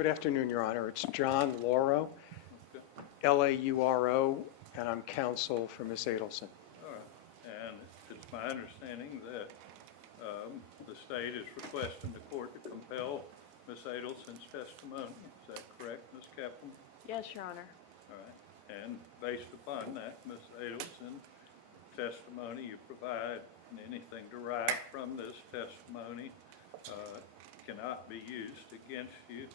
Good afternoon, Your Honor. It's John Lauro, Okay. Lauro, and I'm counsel for Ms. Adelson. All right. And it's my understanding that the state is requesting the court to compel Ms. Adelson's testimony. Is that correct, Ms. Kaplan? Yes, Your Honor. All right. And based upon that, Ms. Adelson, testimony you provide and anything derived from this testimony cannot be used against you,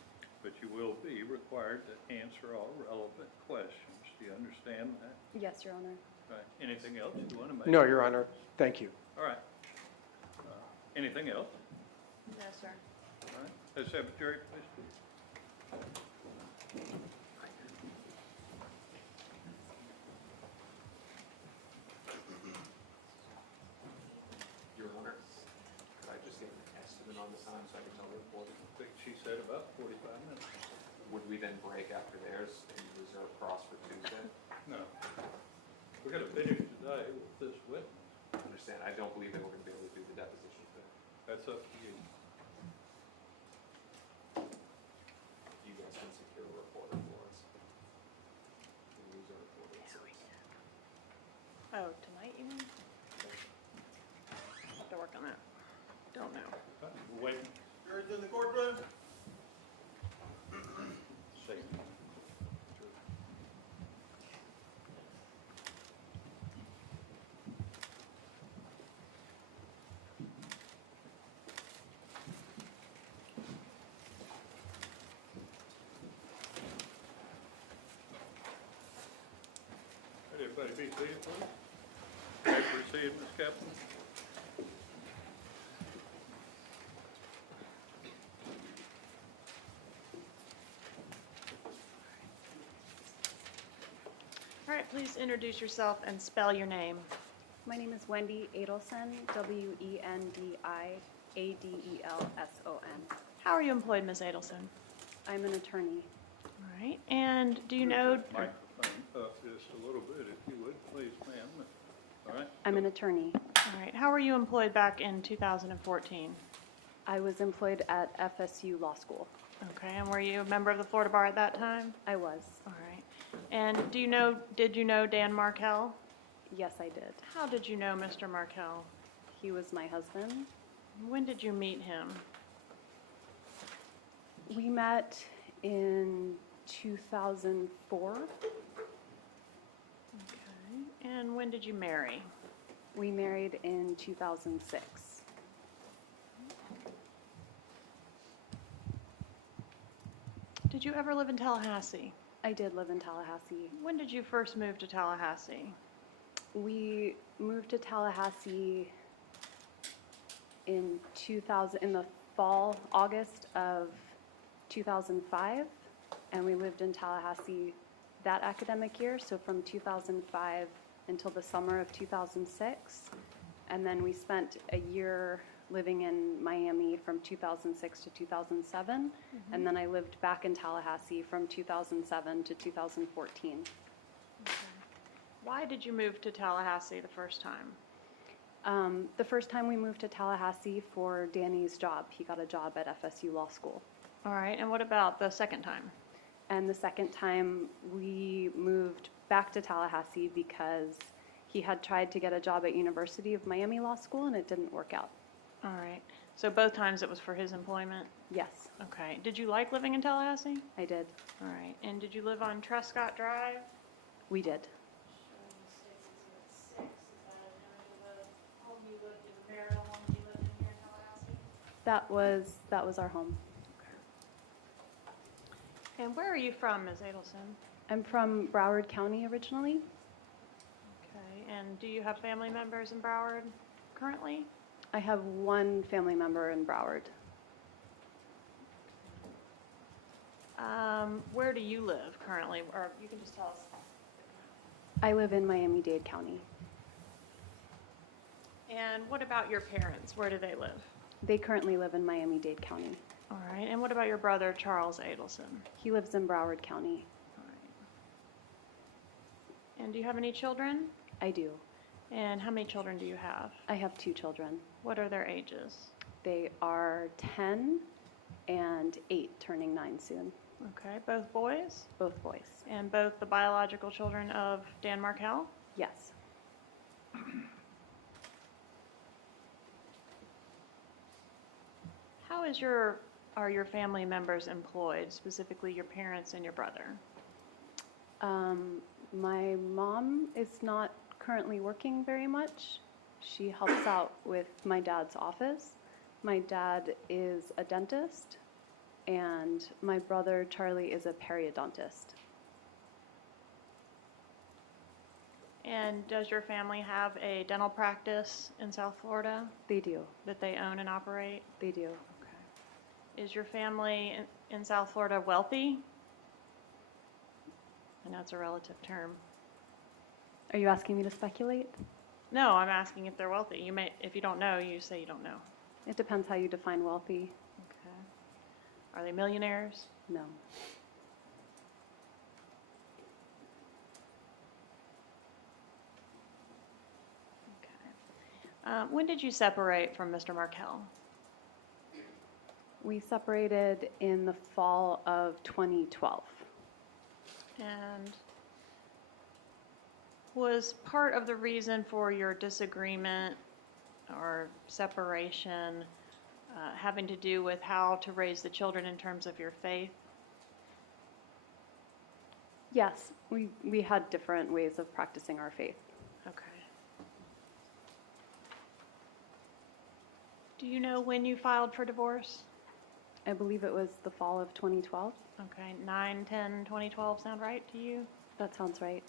but you will be required to answer all relevant questions. Do you understand that? Yes, Your Honor. Right. Anything else you want to make? No, Your Honor. Thank you. All right. Anything else? No, sir. All right. Ms. Secretary, please. Your Honor, could I just get an estimate on the time so I can tell the report? I think she said about 45 minutes. Would we then break after theirs and reserve cross for Tuesday? No. We're going to finish today with this witness. I understand. I don't believe that we're going to be able to do the deposition today. That's up to you. You guys can secure a reporter for us. We'll lose our reporter at 6. Oh, tonight you mean? I'll have to work on that. Don't know. We're waiting. Jurors in the courtroom. See. Everybody be seated, please. May I proceed, Ms. Kaplan? All right, please introduce yourself and spell your name. My name is Wendi Adelson, Wendiadelson. How are you employed, Ms. Adelson? I'm an attorney. All right, and do you know? Microphone up just a little bit, if you would, please, ma'am. All right? I'm an attorney. All right, how were you employed back in 2014? I was employed at FSU Law School. Okay, and were you a member of the Florida Bar at that time? I was. All right, and did you know Dan Markel? Yes, I did. How did you know Mr. Markel? He was my husband. When did you meet him? We met in 2004. Okay, and when did you marry? We married in 2006. Did you ever live in Tallahassee? I did live in Tallahassee. When did you first move to Tallahassee? We moved to Tallahassee in the fall, August of 2005, and we lived in Tallahassee that academic year, so from 2005 until the summer of 2006, and then we spent a year living in Miami from 2006 to 2007, and then I lived back in Tallahassee from 2007 to 2014. Okay. Why did you move to Tallahassee the first time? The first time we moved to Tallahassee for Danny's job. He got a job at FSU Law School. All right, and what about the second time? And the second time we moved back to Tallahassee because he had tried to get a job at University of Miami Law School and it didn't work out. All right, so both times it was for his employment? Yes, Okay, did you like living in Tallahassee? I did. All right, and did you live on Trescott Drive? We did. That was our home. And where are you from, Ms. Adelson? I'm from Broward County originally. Okay, and do you have family members in Broward currently? I have one family member in Broward. Where do you live currently, or you can just tell us? I live in Miami-Dade County. And what about your parents? Where do they live? They currently live in Miami-Dade County. All right, and what about your brother, Charles Adelson? He lives in Broward County. All right. And do you have any children? I do. And how many children do you have? I have 2 children. What are their ages? They are 10 and 8 turning 9 soon. Okay, both boys? Both boys. And both the biological children of Dan Markel? Yes. How are your family members employed, specifically your parents and your brother? My mom is not currently working very much. She helps out with my dad's office. My dad is a dentist, and my brother Charlie is a periodontist. And does your family have a dental practice in South Florida They do. that they own and operate? They do. Is your family in South Florida wealthy? I know it's a relative term. Are you asking me to speculate? No, I'm asking if they're wealthy. You may, if you don't know, you say you don't know. It depends how you define wealthy. Okay. Are they millionaires? No. Okay. When did you separate from Mr. Markel? We separated in the fall of 2012. And was part of the reason for your disagreement or separation having to do with how to raise the children in terms of your faith? Yes, we had different ways of practicing our faith. Okay. Do you know when you filed for divorce? I believe it was the fall of 2012. Okay, 9/10/2012 sound right to you? That sounds right.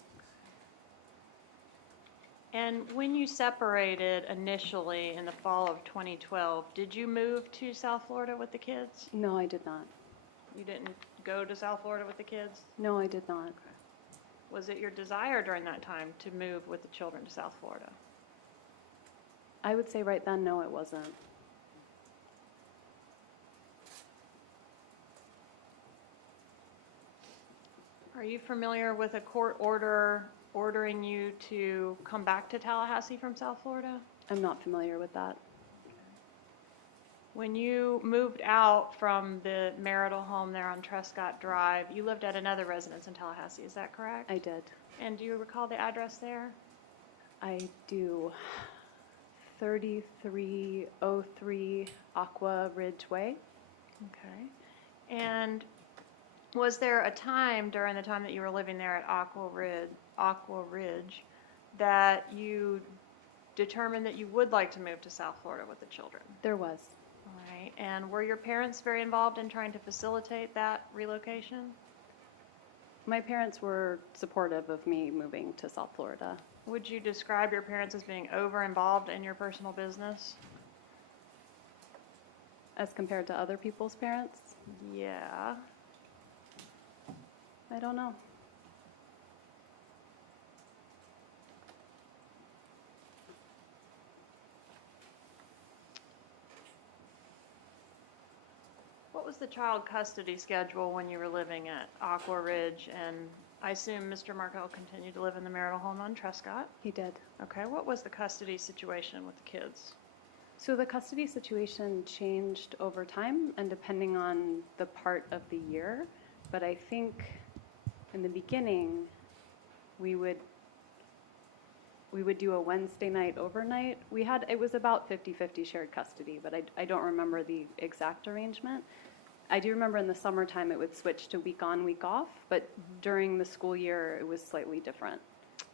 And when you separated initially in the fall of 2012, did you move to South Florida with the kids? No, I did not. You didn't go to South Florida with the kids? No, I did not. Was it your desire during that time to move with the children to South Florida? I would say right then, no, it wasn't. Are you familiar with a court order ordering you to come back to Tallahassee from South Florida? I'm not familiar with that. When you moved out from the marital home there on Trescott Drive, you lived at another residence in Tallahassee, is that correct? I did. And do you recall the address there? I do. 3303 Aqua Ridge Way. Okay. And was there a time during the time that you were living there at Aqua Ridge that you determined that you would like to move to South Florida with the children? There was. All right. And were your parents very involved in trying to facilitate that relocation? My parents were supportive of me moving to South Florida. Would you describe your parents as being over involved in your personal business? As compared to other people's parents? Yeah. I don't know. What was the child custody schedule when you were living at Aqua Ridge? And I assume Mr. Markel continued to live in the marital home on Trescott? He did. Okay, what was the custody situation with the kids? So the custody situation changed over time and depending on the part of the year. But I think in the beginning, we would do a Wednesday night overnight. It was about 50-50 shared custody, but I don't remember the exact arrangement. I do remember in the summertime it would switch to week on, week off, but during the school year it was slightly different.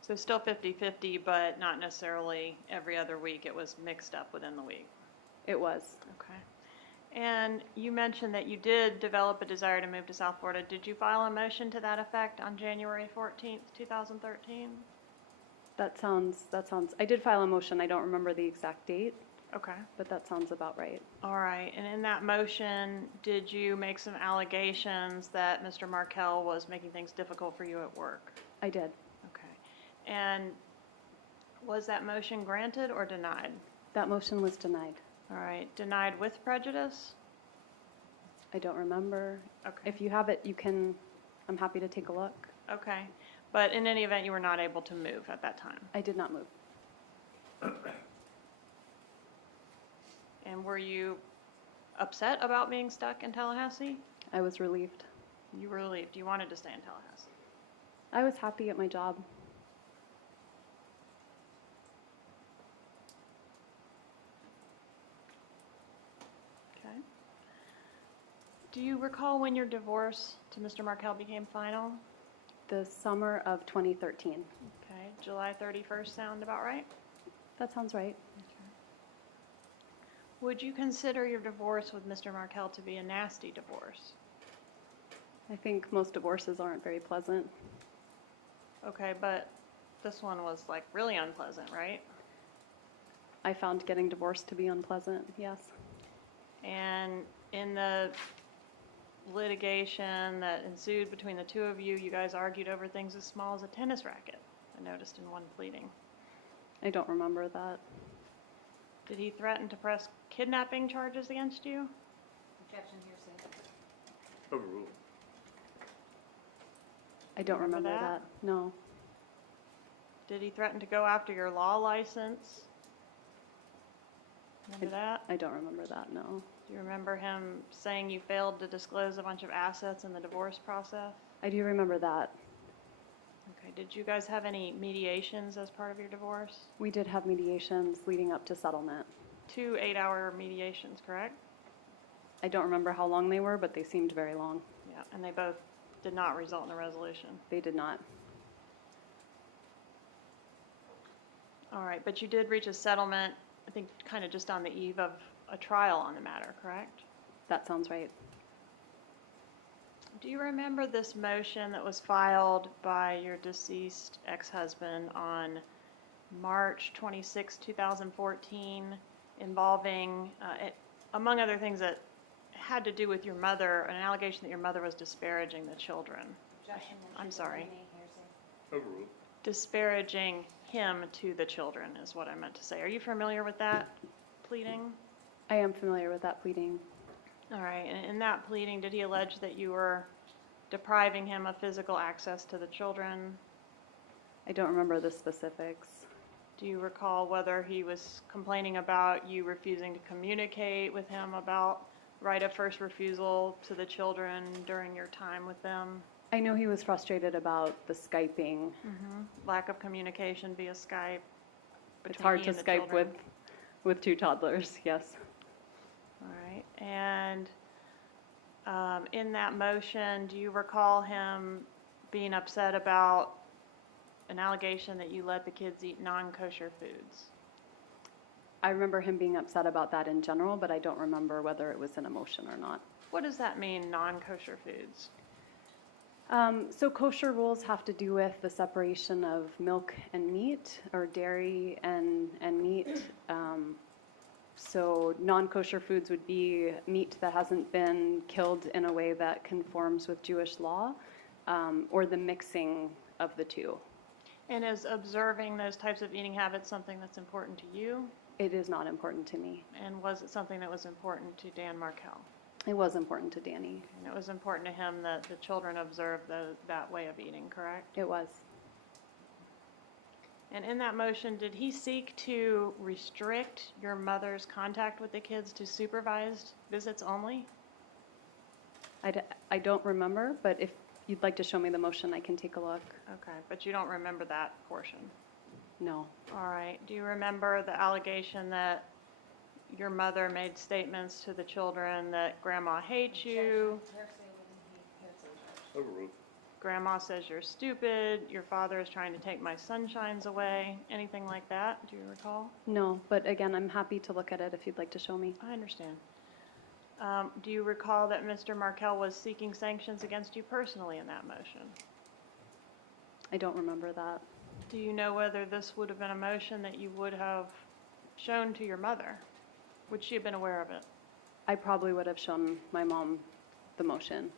So still 50-50, but not necessarily every other week. It was mixed up within the week. It was. Okay. And you mentioned that you did develop a desire to move to South Florida. Did you file a motion to that effect on January 14th, 2013? That sounds, I did file a motion. I don't remember the exact date, Okay. but that sounds about right. All right. And in that motion, did you make some allegations that Mr. Markel was making things difficult for you at work? I did. Okay. And was that motion granted or denied? That motion was denied. All right. Denied with prejudice? I don't remember. Okay. If you have it, I'm happy to take a look. Okay. But in any event, you were not able to move at that time. I did not move. And were you upset about being stuck in Tallahassee? I was relieved. You were relieved. You wanted to stay in Tallahassee. I was happy at my job. Okay. Do you recall when your divorce to Mr. Markel became final? The summer of 2013. Okay, July 31st sound about right? That sounds right. Would you consider your divorce with Mr. Markel to be a nasty divorce? I think most divorces aren't very pleasant. Okay, but this one was like really unpleasant, right? I found getting divorced to be unpleasant, yes. And in the litigation that ensued between the two of you, you guys argued over things as small as a tennis racket, I noticed in one pleading. I don't remember that. Did he threaten to press kidnapping charges against you? Objection, hearsay. Overruled. I don't Remember remember that? that. No. Did he threaten to go after your law license? Remember that? I don't remember that, no. Do you remember him saying you failed to disclose a bunch of assets in the divorce process? I do remember that. Okay, did you guys have any mediations as part of your divorce? We did have mediations leading up to settlement. 2 8-hour mediations, correct? I don't remember how long they were, but they seemed very long. Yeah, and they both did not result in a resolution. They did not. All right, but you did reach a settlement, I think, kind of just on the eve of a trial on the matter, correct? That sounds right. Do you remember this motion that was filed by your deceased ex-husband on March 26, 2014, involving, among other things, that had to do with your mother, an allegation that your mother was disparaging the children? Objection, I'm issues sorry. eliminate hearsay. Overruled. Disparaging him to the children is what I meant to say. Are you familiar with that pleading? I am familiar with that pleading. All right, and in that pleading, did he allege that you were depriving him of physical access to the children? I don't remember the specifics. Do you recall whether he was complaining about you refusing to communicate with him about right of first refusal to the children during your time with them? I know he was frustrated about the Skyping. Lack of communication via Skype It's between hard he to and the Skype children? with two toddlers, yes. All right, and in that motion, do you recall him being upset about an allegation that you let the kids eat non-kosher foods? I remember him being upset about that in general, but I don't remember whether it was in a motion or not. What does that mean, non-kosher foods? So kosher rules have to do with the separation of milk and meat, or dairy and meat. So non-kosher foods would be meat that hasn't been killed in a way that conforms with Jewish law, or the mixing of the two. And is observing those types of eating habits something that's important to you? It is not important to me. And was it something that was important to Dan Markel? It was important to Danny. And it was important to him that the children observe that way of eating, correct? It was. And in that motion, did he seek to restrict your mother's contact with the kids to supervised visits only? I don't remember, but if you'd like to show me the motion, I can take a look. Okay, but you don't remember that portion? No. All right. Do you remember the allegation that your mother made statements to the children that grandma hates you, Objection, hearsay, eliminate hearsay charge. Overruled. grandma says you're stupid, your father is trying to take my sunshines away, anything like that? Do you recall? No, but again, I'm happy to look at it if you'd like to show me. I understand. Do you recall that Mr. Markel was seeking sanctions against you personally in that motion? I don't remember that. Do you know whether this would have been a motion that you would have shown to your mother? Would she have been aware of it? I probably would have shown my mom the motion.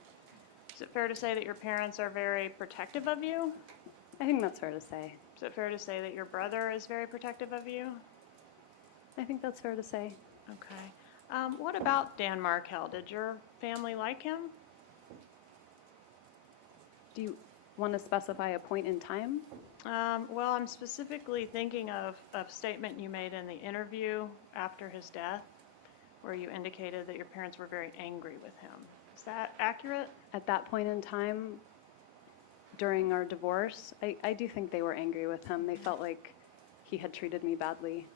Is it fair to say that your parents are very protective of you? I think that's fair to say. Is it fair to say that your brother is very protective of you? I think that's fair to say. Okay. What about Dan Markel? Did your family like him? Do you want to specify a point in time? Well, I'm specifically thinking of a statement you made in the interview after his death, where you indicated that your parents were very angry with him. Is that accurate? At that point in time, during our divorce, I do think they were angry with him. They felt like he had treated me badly.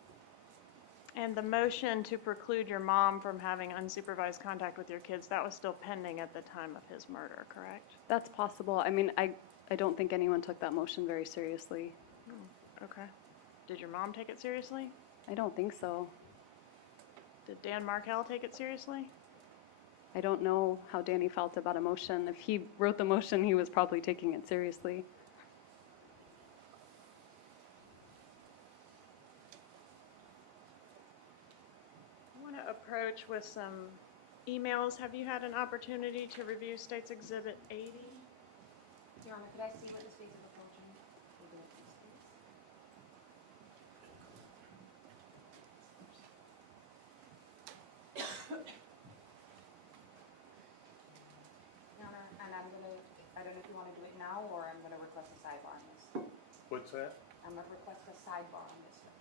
And the motion to preclude your mom from having unsupervised contact with your kids, that was still pending at the time of his murder, correct? That's possible. I mean, I don't think anyone took that motion very seriously. Okay. Did your mom take it seriously? I don't think so. Did Dan Markel take it seriously? I don't know how Danny felt about a motion. If he wrote the motion, he was probably taking it seriously. I want to approach with some emails. Have you had an opportunity to review State's Exhibit 80? Your Honor, could I see what the states of approaching? Your Honor, and I'm gonna, I don't know if you wanna do it now, or I'm gonna request a sidebar on this. What's that? I'm gonna request a sidebar on this, Judge.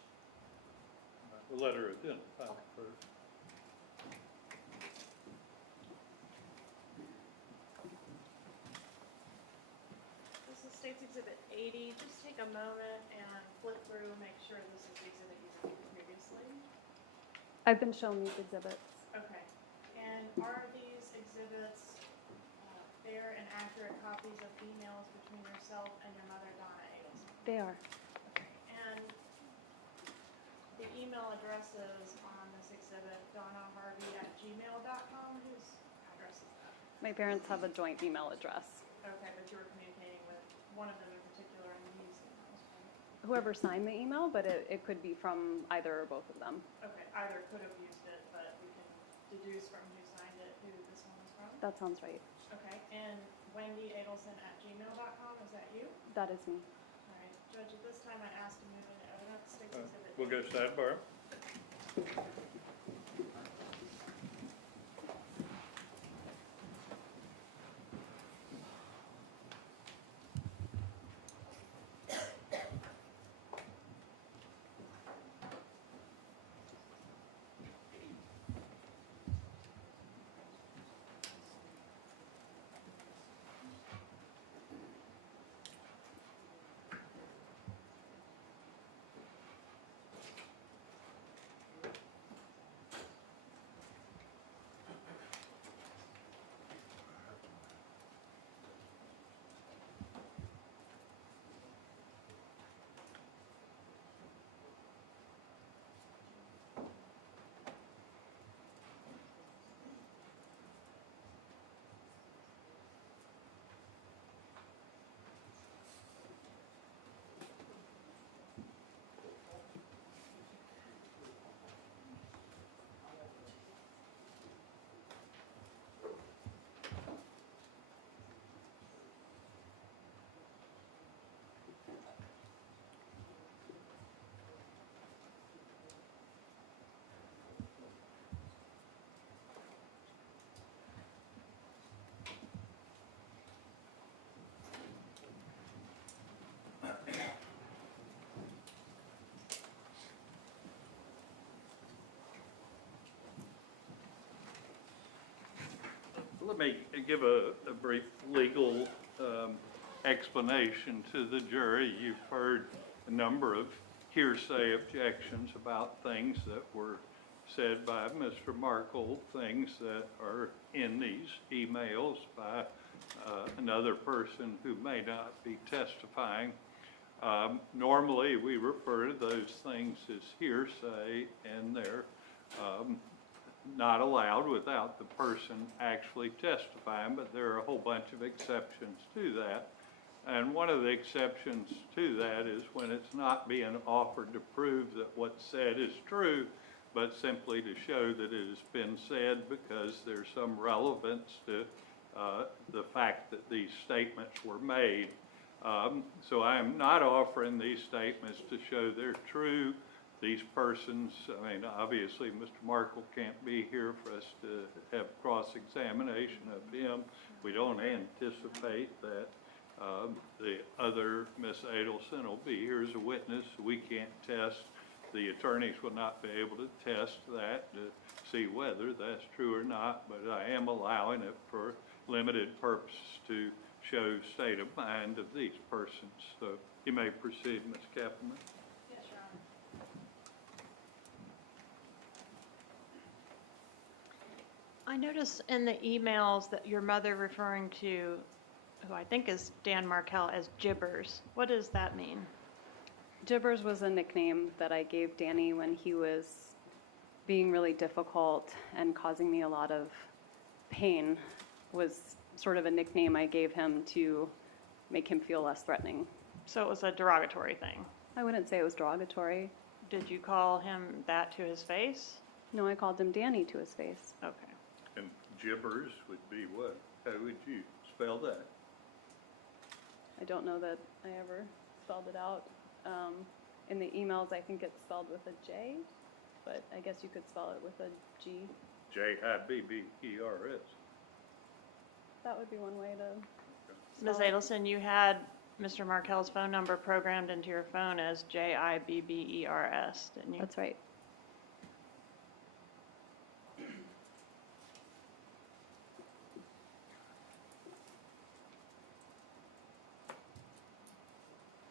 We'll let her identify first. This is State's Exhibit 80. Just take a moment and flip through, make sure this is the exhibit you reviewed previously. I've been shown these exhibits. Okay. And are these exhibits fair and accurate copies of emails between yourself and your mother, Donna Adelson? They are. And the email addresses on this exhibit, donnaharvey@gmail.com, whose address is that? My parents have a joint email address. Okay, but you were communicating with one of them in particular in these emails, right? Whoever signed the email, but it could be from either or both of them. Okay, either could have used it, but we can deduce from who signed it who this one was from? That sounds right. Okay, and Wendi Adelson@gmail.com, is that you? That is me. All right, Judge, at this time, I'd ask to move into evidence, State's Exhibit. We'll go sidebar. Let me give a brief legal explanation to the jury. You've heard a number of hearsay objections about things that were said by Mr. Markel, things that are in these emails by another person who may not be testifying. Normally, we refer to those things as hearsay, and they're not allowed without the person actually testifying, but there are a whole bunch of exceptions to that. And one of the exceptions to that is when it's not being offered to prove that what's said is true, but simply to show that it has been said because there's some relevance to the fact that these statements were made. So I am not offering these statements to show they're true. These persons, I mean, obviously Mr. Markel can't be here for us to have cross-examination of him. We don't anticipate that the other Miss Adelson will be here as a witness. We can't test The attorneys will not be able to test that to see whether that's true or not, but I am allowing it for limited purposes to show state of mind of these persons. So you may proceed, Ms. Kappelman. Yes, Your Honor. I notice in the emails that your mother referring to, who I think is Dan Markel, as Jibbers. What does that mean? Jibbers was a nickname that I gave Danny when he was being really difficult and causing me a lot of pain. Was sort of a nickname I gave him to make him feel less threatening. So it was a derogatory thing. I wouldn't say it was derogatory. Did you call him that to his face? No, I called him Danny to his face. Okay. And gibbers would be what? How would you spell that? I don't know that I ever spelled it out. In the emails, I think it's spelled with a J, but I guess you could spell it with a G. Jibbers. That would be one way to Ms. spell it. Adelson, you had Mr. Markel's phone number programmed into your phone as Jibbers, didn't you? That's right.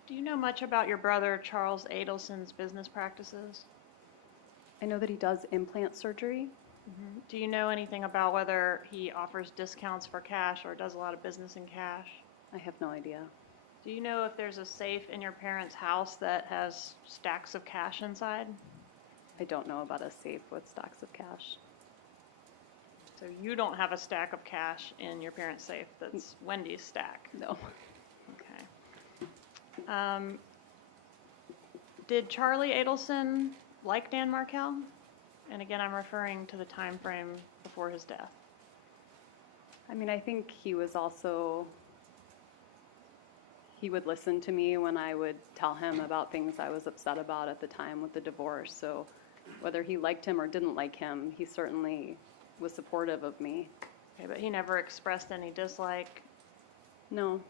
Do you know much about your brother Charles Adelson's business practices? I know that he does implant surgery. Do you know anything about whether he offers discounts for cash or does a lot of business in cash? I have no idea. Do you know if there's a safe in your parents' house that has stacks of cash inside? I don't know about a safe with stacks of cash. So you don't have a stack of cash in your parents' safe that's Wendy's stack? No. Okay. Did Charlie Adelson like Dan Markel? And again, I'm referring to the time frame before his death. I mean, I think he was also, he would listen to me when I would tell him about things I was upset about at the time with the divorce. So whether he liked him or didn't like him, he certainly was supportive of me. Okay, but he never expressed any dislike. No.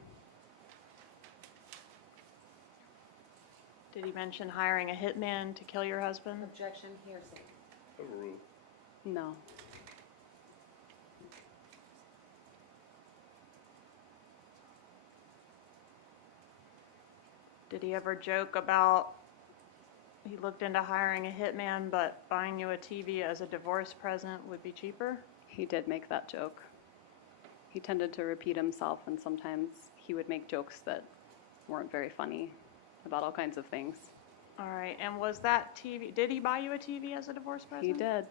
Did he mention hiring a hitman to kill your husband? Objection, hearsay. Overruled. No. Did he ever joke about he looked into hiring a hitman, but buying you a TV as a divorce present would be cheaper? He did make that joke. He tended to repeat himself, and sometimes he would make jokes that weren't very funny about all kinds of things. All right, and was that TV, did he buy you a TV as a divorce present? He did.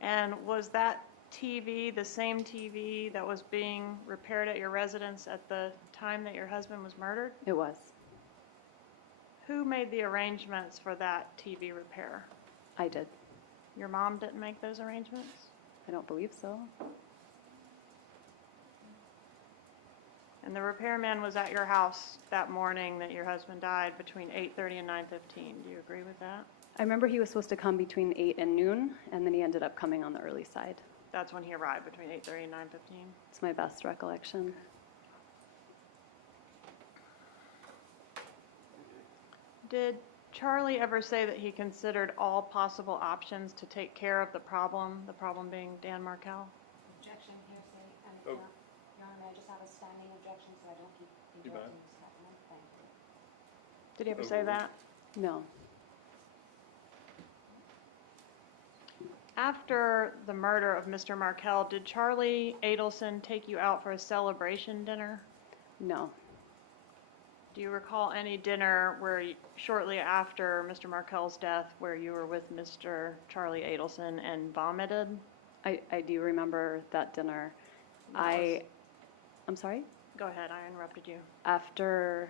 And was that TV the same TV that was being repaired at your residence at the time that your husband was murdered? It was. Who made the arrangements for that TV repair? I did. Your mom didn't make those arrangements? I don't believe so. And the repairman was at your house that morning that your husband died between 8:30 and 9:15. Do you agree with that? I remember he was supposed to come between 8 and noon, and then he ended up coming on the early side. That's when he arrived, between 8:30 and 9:15. It's my best recollection. Did Charlie ever say that he considered all possible options to take care of the problem being Dan Markel? Objection, hearsay, and, Oh. Your Honor, may I just have a standing objection so I don't keep You bet. interrupting Ms. Kappelman? Thank you. Did he ever say that? No. After the murder of Mr. Markel, did Charlie Adelson take you out for a celebration dinner? No. Do you recall any dinner where, shortly after Mr. Markel's death, where you were with Mr. Charlie Adelson and vomited? I do remember that dinner. I'm sorry? Go ahead, I interrupted you. After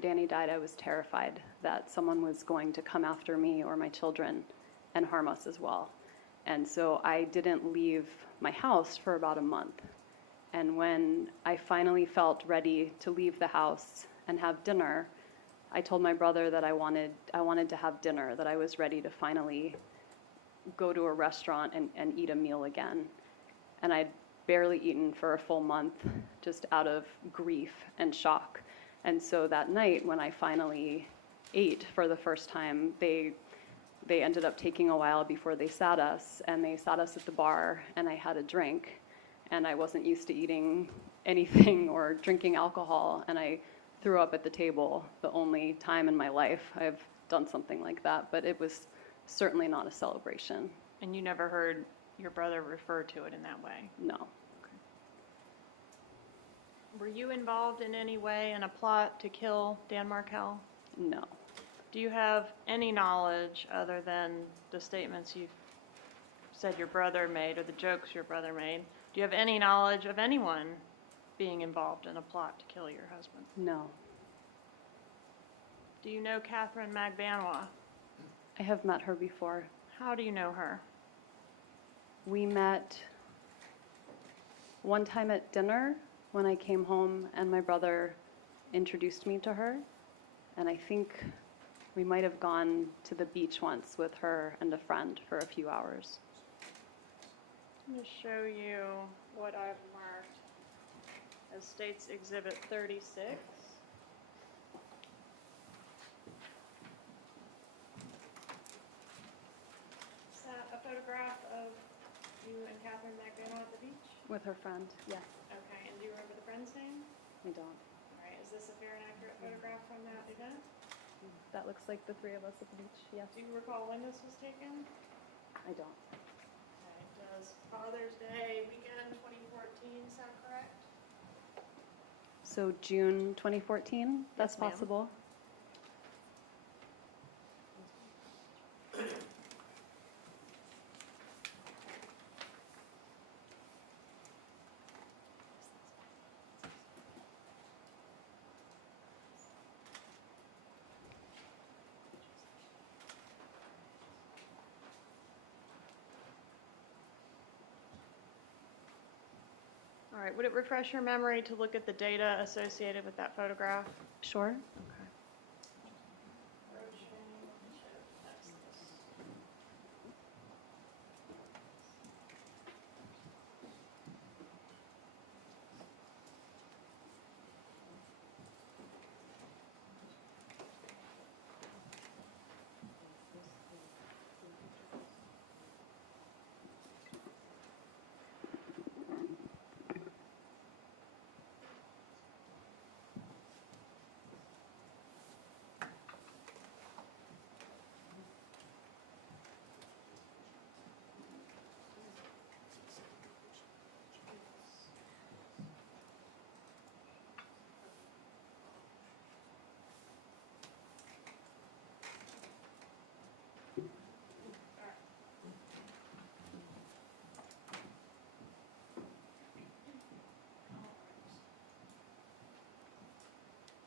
Danny died, I was terrified that someone was going to come after me or my children and harm us as well. And so I didn't leave my house for about a month. And when I finally felt ready to leave the house and have dinner, I told my brother that I wanted to have dinner, that I was ready to finally go to a restaurant and eat a meal again. And I'd barely eaten for a full month, just out of grief and shock. And so that night, when I finally ate for the first time, they ended up taking a while before they sat us, and they sat us at the bar, and I had a drink, and I wasn't used to eating anything or drinking alcohol, and I threw up at the table. The only time in my life I've done something like that, but it was certainly not a celebration. And you never heard your brother refer to it in that way? No. Were you involved in any way in a plot to kill Dan Markel? No. Do you have any knowledge, other than the statements you said your brother made or the jokes your brother made, do you have any knowledge of anyone being involved in a plot to kill your husband? No. Do you know Katherine Magbanua? I have met her before. How do you know her? We met one time at dinner when I came home, and my brother introduced me to her, and I think we might have gone to the beach once with her and a friend for a few hours. I'm going to show you what I've marked as State's Exhibit 36. Is that a photograph of you and Katherine Magbanua at the beach? With her friend, yes. Okay, and do you remember the friend's name? I don't. All right, is this a fair and accurate photograph from that event? That looks like the three of us at the beach, yes. Do you recall when this was taken? I don't. Okay, does Father's Day weekend 2014 sound correct? So June 2014, that's Yes, ma'am. possible. All right, would it refresh your memory to look at the data associated with that photograph? Sure.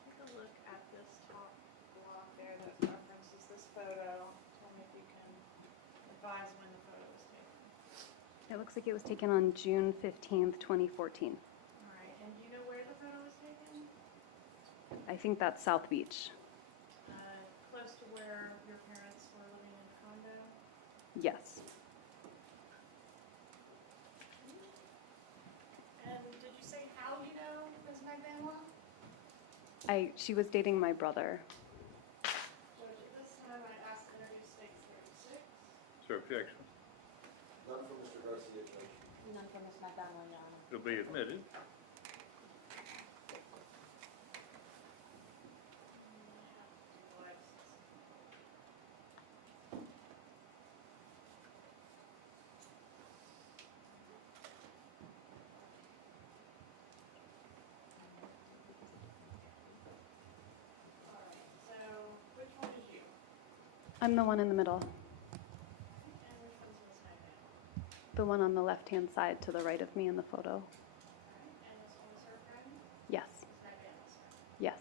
Take a look at this top block there that references this photo. Tell me if you can advise when the photo was taken. It looks like it was taken on June 15th, 2014. All right, and do you know where the photo was taken? I think that's South Beach. Close to where your parents were living in condo? Yes. And did you say how you know Ms. Magbanua? She was dating my brother. Judge, at this time, I'd ask to introduce State's 36. Is there objection? None from Mr. Garcia, Judge. None from Ms. Magbanua, Your Honor. It'll be admitted. So, which one is you? I'm the one in the middle, And which one's Ms. Magbanua? the one on the left-hand side to the right of me in the photo. All right, and this one is her friend? Yes. Ms. Magbanua's friend. Yes.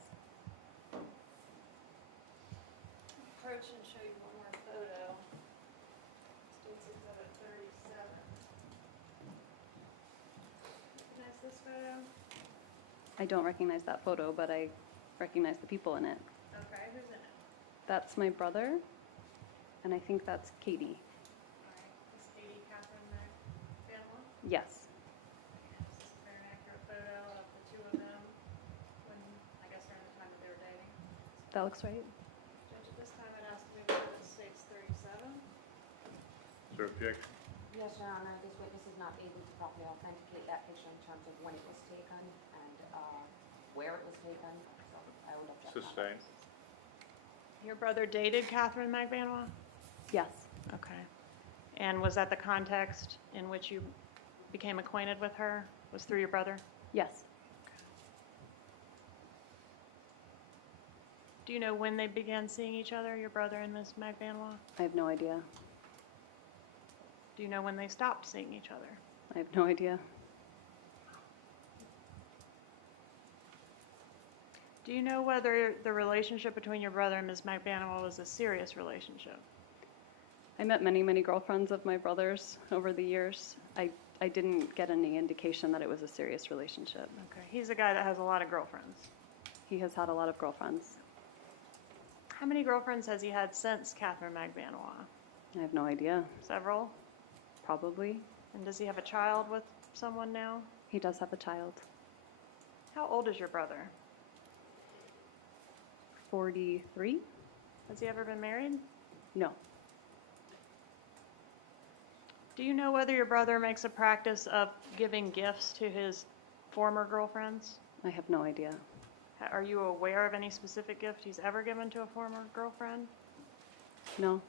Approach and show you one more photo. State's Exhibit 37. Recognize this photo? I don't recognize that photo, but I recognize the people in it. Okay, who's in it? That's my brother, and I think that's Katie. All right, is Katie Katherine Magbanua? Yes. And is this a fair and accurate photo of the two of them when, I guess during the time that they were dating? That looks right. Judge, there objection? Yes, Your Honor, this witness is not able to properly authenticate that picture in terms of when it was taken and where it was taken, so I would object. on that Sustained. basis. Your brother dated Katherine Magbanua? Yes, Okay. And was that the context in which you became acquainted with her? Was through your brother? yes. Do you know when they began seeing each other, your brother and Ms. Magbanua? I have no idea. Do you know when they stopped seeing each other? I have no idea. Do you know whether the relationship between your brother and Ms. Magbanua was a serious relationship? I met many, many girlfriends of my brother's over the years. I didn't get any indication that it was a serious relationship. Okay, he's a guy that has a lot of girlfriends. He has had a lot of girlfriends. How many girlfriends has he had since Katherine Magbanua? I have no idea. Several? Probably. And does he have a child with someone now? He does have a child. How old is your brother? 43? Has he ever been married? No. Do you know whether your brother makes a practice of giving gifts to his former girlfriends? I have no idea. Are you aware of any specific gift he's ever given to a former girlfriend? No.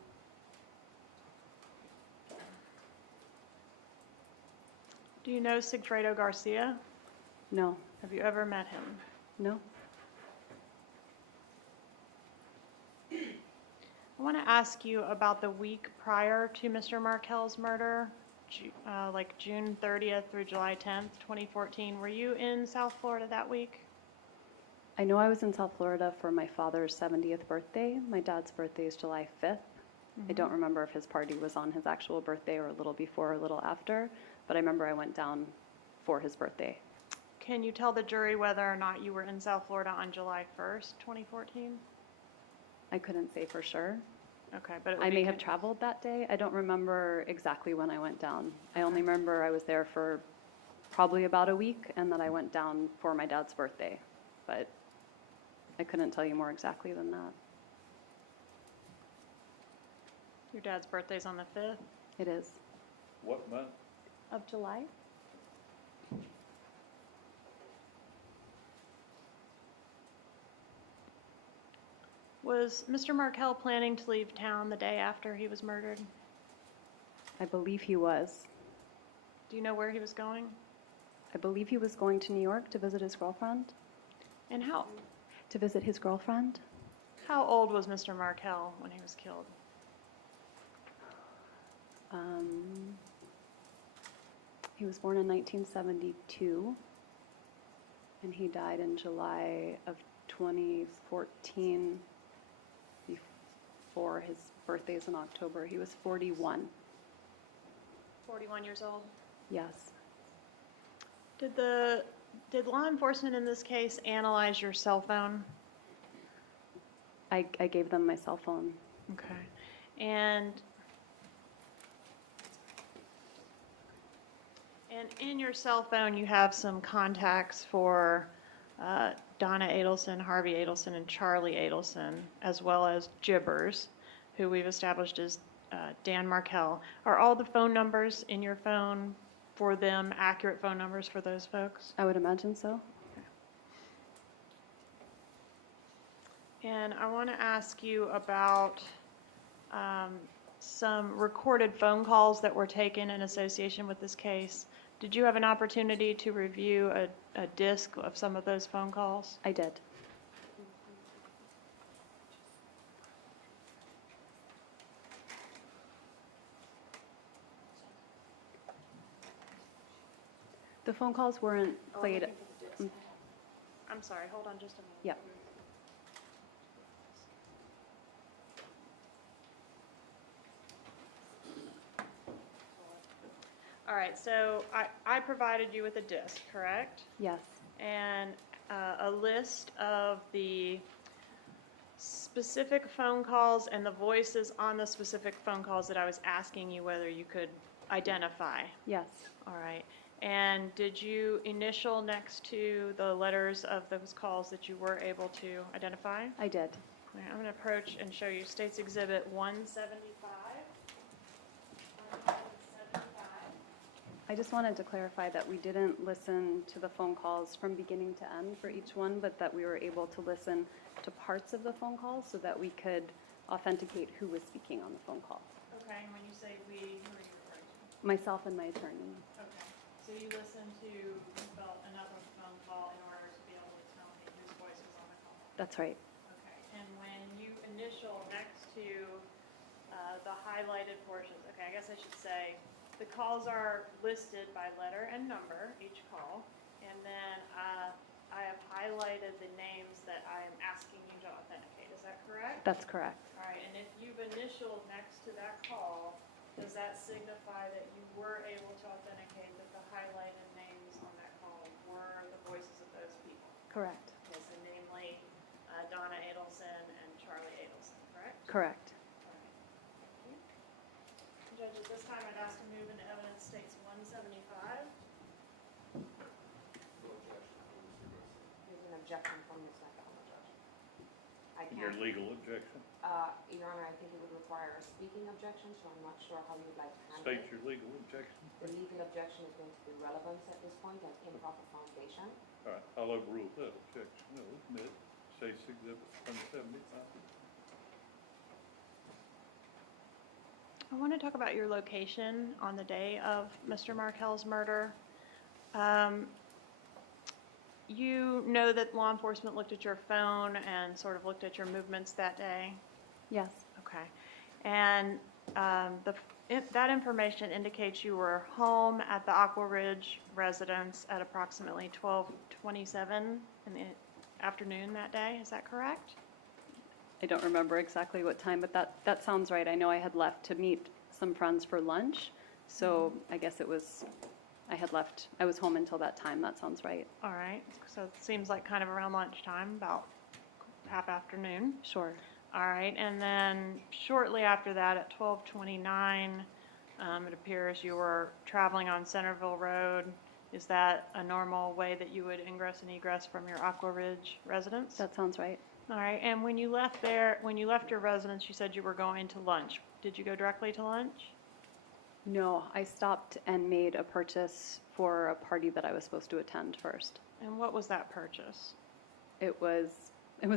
Do you know Sigfredo Garcia? No. Have you ever met him? No. I want to ask you about the week prior to Mr. Markel's murder, like June 30th through July 10th, 2014. Were you in South Florida that week? I know I was in South Florida for my father's 70th birthday. My dad's birthday is July 5th. I don't remember if his party was on his actual birthday or a little before or a little after, but I remember I went down for his birthday. Can you tell the jury whether or not you were in South Florida on July 1st, 2014? I couldn't say for sure. Okay, but it would I be may have traveled that day. I don't remember exactly when I went down. I only remember I was there for probably about a week and that I went down for my dad's birthday, but I couldn't tell you more exactly than that. Your dad's birthday's on the 5th It is. What month? Of July? Was Mr. Markel planning to leave town the day after he was murdered? I believe he was. Do you know where he was going? I believe he was going to New York to visit his girlfriend. And To visit his girlfriend? how old was Mr. Markel when he was killed? He was born in 1972, and he died in July of 2014, before his birthday's in October. He was 41. 41 years old. Yes. Did law enforcement in this case analyze your cell phone? I gave them my cell phone. Okay. And in your cell phone, you have some contacts for Donna Adelson, Harvey Adelson, and Charlie Adelson, as well as Jibbers, who we've established as Dan Markel. Are all the phone numbers in your phone for them accurate phone numbers for those folks? I would imagine so. And I want to ask you about some recorded phone calls that were taken in association with this case. Did you have an opportunity to review a disc of some of those phone calls? I did. The phone calls weren't played. I'm sorry, hold on just a minute. Yep. All right, so I provided you with a disc, correct? Yes. And a list of the specific phone calls and the voices on the specific phone calls that I was asking you whether you could identify. Yes. All right. And did you initial next to the letters of those calls that you were able to identify? I did. All right, I'm going to approach and show you State's Exhibit 175. I just wanted to clarify that we didn't listen to the phone calls from beginning to end for each one, but that we were able to listen to parts of the phone calls so that we could authenticate who was speaking on the phone call. Okay, and when you say we, who are you referring to? Myself and my attorney. Okay, so you listened to another phone call in order to be able to tell me whose voice was on the call? That's right. Okay, and when you initial next to the highlighted portions, okay, I guess I should say, the calls are listed by letter and number, each call, and then I have highlighted the names that I am asking you to authenticate, is that correct? That's correct. All right, and if you've initialed next to that call, does that signify that you were able to authenticate that the highlighted names on that call were the voices of those people? Correct. Yes, and namely Donna Adelson and Charlie Adelson, correct? Correct. All right. Thank you. Judge, at this time, I'd ask to move into evidence states 175. There's an objection from Ms. Magbanua, Judge. I Your can't, legal objection? Your Honor, I think it would require a speaking objection, so I'm not sure how you would like to handle State it. your legal objection. The legal objection is going to be relevance at this point and improper foundation. All right, I'll overrule that objection. No, admit, State's Exhibit 175. I want to talk about your location on the day of Mr. Markel's murder. You know that law enforcement looked at your phone and sort of looked at your movements that day? Yes. Okay. And that information indicates you were home at the Aqua Ridge residence at approximately 12:27 in the afternoon that day. Is that correct? I don't remember exactly what time, but that sounds right. I know I had left to meet some friends for lunch, so I guess it was, I was home until that time. That sounds right. All right. So it seems like kind of around lunchtime, about half afternoon. Sure. All right. And then shortly after that, at 12:29, it appears you were traveling on Centerville Road. Is that a normal way that you would ingress and egress from your Aqua Ridge residence? That sounds right. All right, and when you left your residence, you said you were going to lunch. Did you go directly to lunch? No, I stopped and made a purchase for a party that I was supposed to attend first. And what was that purchase? It was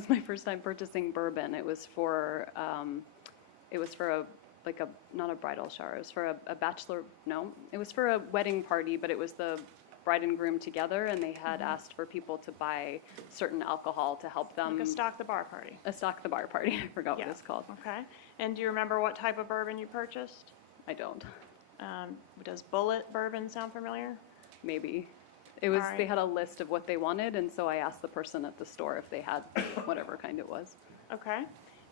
my first time purchasing bourbon. It was for not a bridal shower. It was for a bachelor, no, it was for a wedding party, but it was the bride and groom together, and they had asked for people to buy certain alcohol to help them. Like a stock the bar party? A stock the bar party. I forgot Yeah. what it's called. Okay. And do you remember what type of bourbon you purchased? I don't. Does Bullet bourbon sound familiar? Maybe. It was, All right. they had a list of what they wanted, and so I asked the person at the store if they had whatever kind it was. Okay.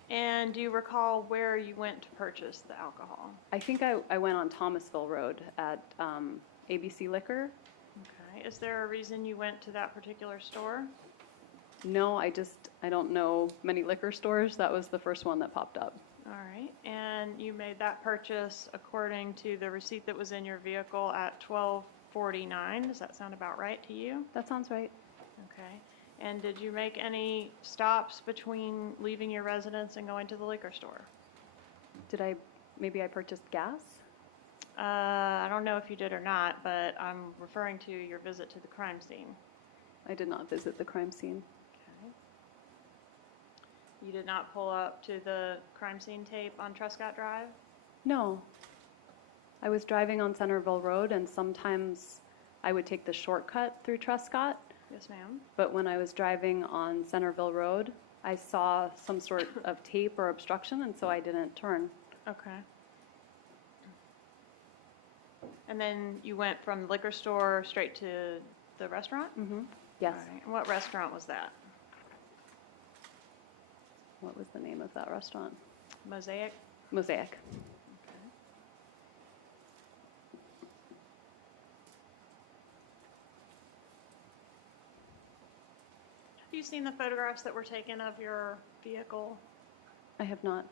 And do you recall where you went to purchase the alcohol? I think I went on Thomasville Road at ABC Liquor. Okay. Is there a reason you went to that particular store? No, I don't know many liquor stores. That was the first one that popped up. All right. And you made that purchase according to the receipt that was in your vehicle at 12:49. Does that sound about right to you? That sounds right. Okay. And did you make any stops between leaving your residence and going to the liquor store? Maybe I purchased gas? I don't know if you did or not, but I'm referring to your visit to the crime scene. I did not visit the crime scene. Okay. You did not pull up to the crime scene tape on Truscott Drive? No. I was driving on Centerville Road, and sometimes I would take the shortcut through Truscott. Yes, ma'am. But when I was driving on Centerville Road, I saw some sort of tape or obstruction, and so I didn't turn. Okay. And then you went from the liquor store straight to the restaurant? Mm-hmm. Yes. All right. And what restaurant was that? What was the name of that restaurant? Mosaic? Mosaic. Okay. Have you seen the photographs that were taken of your vehicle? I have not.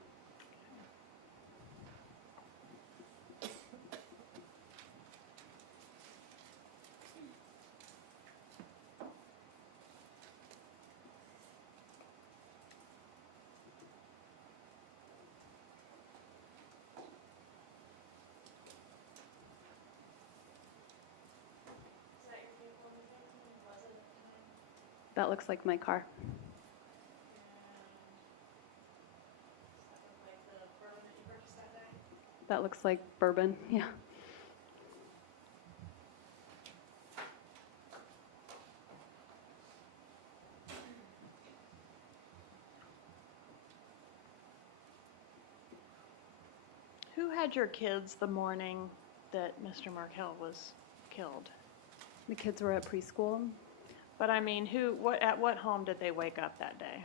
That looks like my car. That looks like bourbon, yeah. Who had your kids the morning that Mr. Markel was killed? The kids were at preschool. But I mean, at what home did they wake up that day?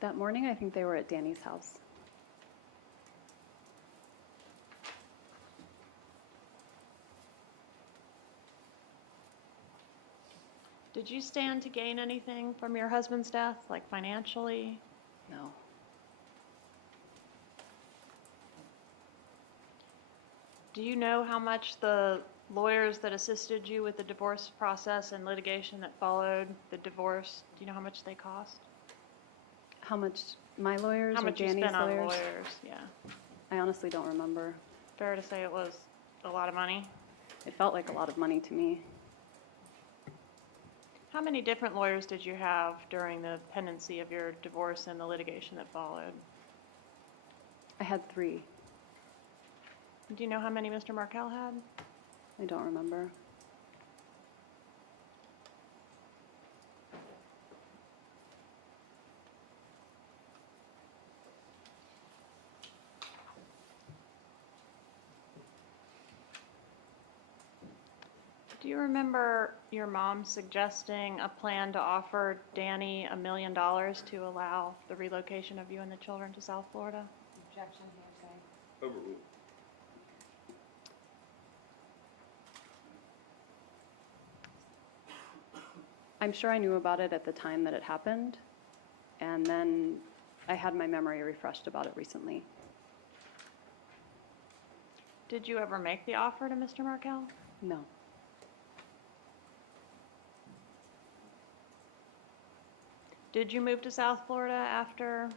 That morning, I think they were at Danny's house. Did you stand to gain anything from your husband's death, like financially? No. Do you know how much the lawyers that assisted you with the divorce process and litigation that followed the divorce, do you know how much they cost? How much my lawyers How or much you Danny's spent on lawyers? lawyers, yeah. I honestly don't remember. Fair to say it was a lot of money? It felt like a lot of money to me. How many different lawyers did you have during the pendency of your divorce and the litigation that followed? I had 3. Do you know how many Mr. Markel had? I don't remember. Do you remember your mom suggesting a plan to offer Danny $1 million to allow the relocation of you and the children to South Florida? Objection, hearsay. Overruled. I'm sure I knew about it at the time that it happened, and then I had my memory refreshed about it recently. Did you ever make the offer to Mr. Markel? No. Did you move to South Florida after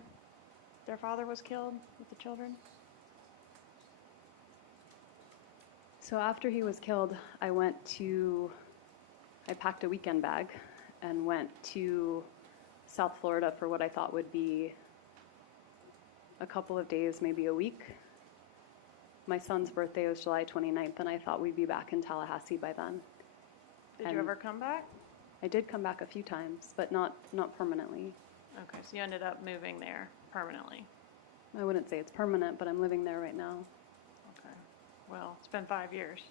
their father was killed with the children? So after he was killed, I packed a weekend bag and went to South Florida for what I thought would be a couple of days, maybe a week. My son's birthday was July 29th, and I thought we'd be back in Tallahassee by then. Did And you ever come back? I did come back a few times, but not permanently. Okay, so you ended up moving there permanently. I wouldn't say it's permanent, but I'm living there right now. Okay. Well, it's been 5 years.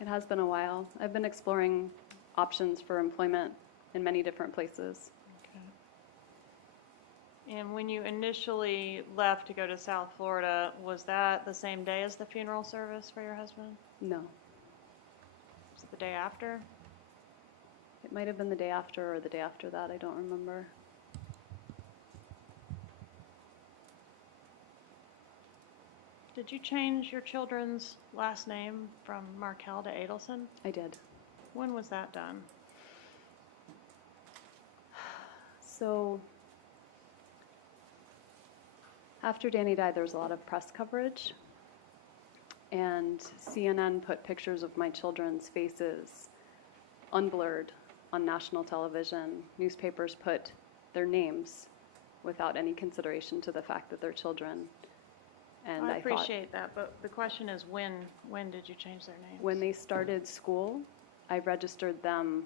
It has been a while. I've been exploring options for employment in many different places. Okay. And when you initially left to go to South Florida, was that the same day as the funeral service for your husband? No. Was it the day after? It might have been the day after or the day after that. I don't remember. Did you change your children's last name from Markel to Adelson? I did. When was that done? So after Danny died, there was a lot of press coverage, and CNN put pictures of my children's faces unblurred on national television. Newspapers put their names without any consideration to the fact that they're children. And I I thought appreciate that, but the question is when did you change their names? when they started school, I registered them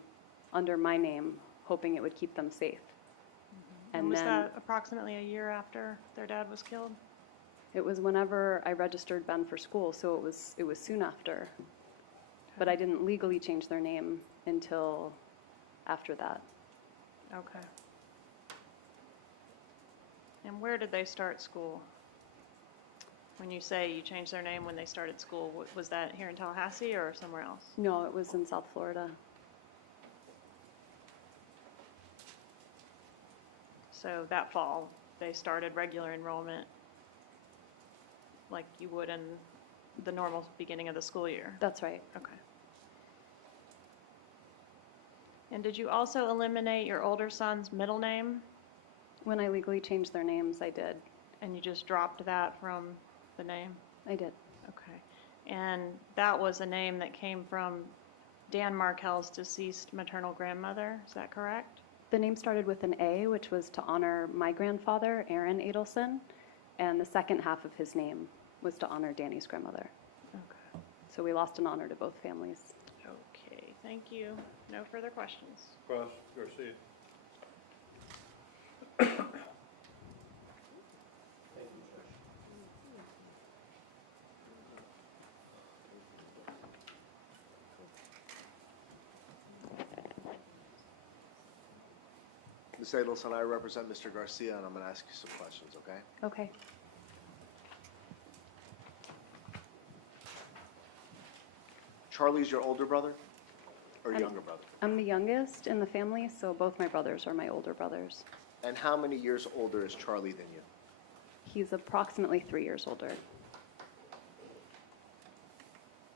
under my name, hoping it would keep them safe. And was then that approximately a year after their dad was killed? it was whenever I registered Ben for school, so it was soon after. But I didn't legally change their name until after that. Okay. And where did they start school? When you say you changed their name when they started school, was that here in Tallahassee or somewhere else? No, it was in South Florida. So that fall, they started regular enrollment like you would in the normal beginning of the school year? That's right. Okay. And did you also eliminate your older son's middle name? When I legally changed their names, I did. And you just dropped that from the name? I did. Okay. And that was a name that came from Dan Markel's deceased maternal grandmother, is that correct? The name started with an A, which was to honor my grandfather, Eric Adelson, and the second half of his name was to honor Danny's grandmother. Okay. So we lost an honor to both families. Okay, thank you. No further questions. Garcia. Thank you, Judge. Ms. Adelson, I represent Mr. Garcia, and I'm going to ask you some questions, okay? Okay. Charlie's your older brother or I'm- younger brother? I'm the youngest in the family, so both my brothers are my older brothers. And how many years older is Charlie than you? He's approximately 3 years older.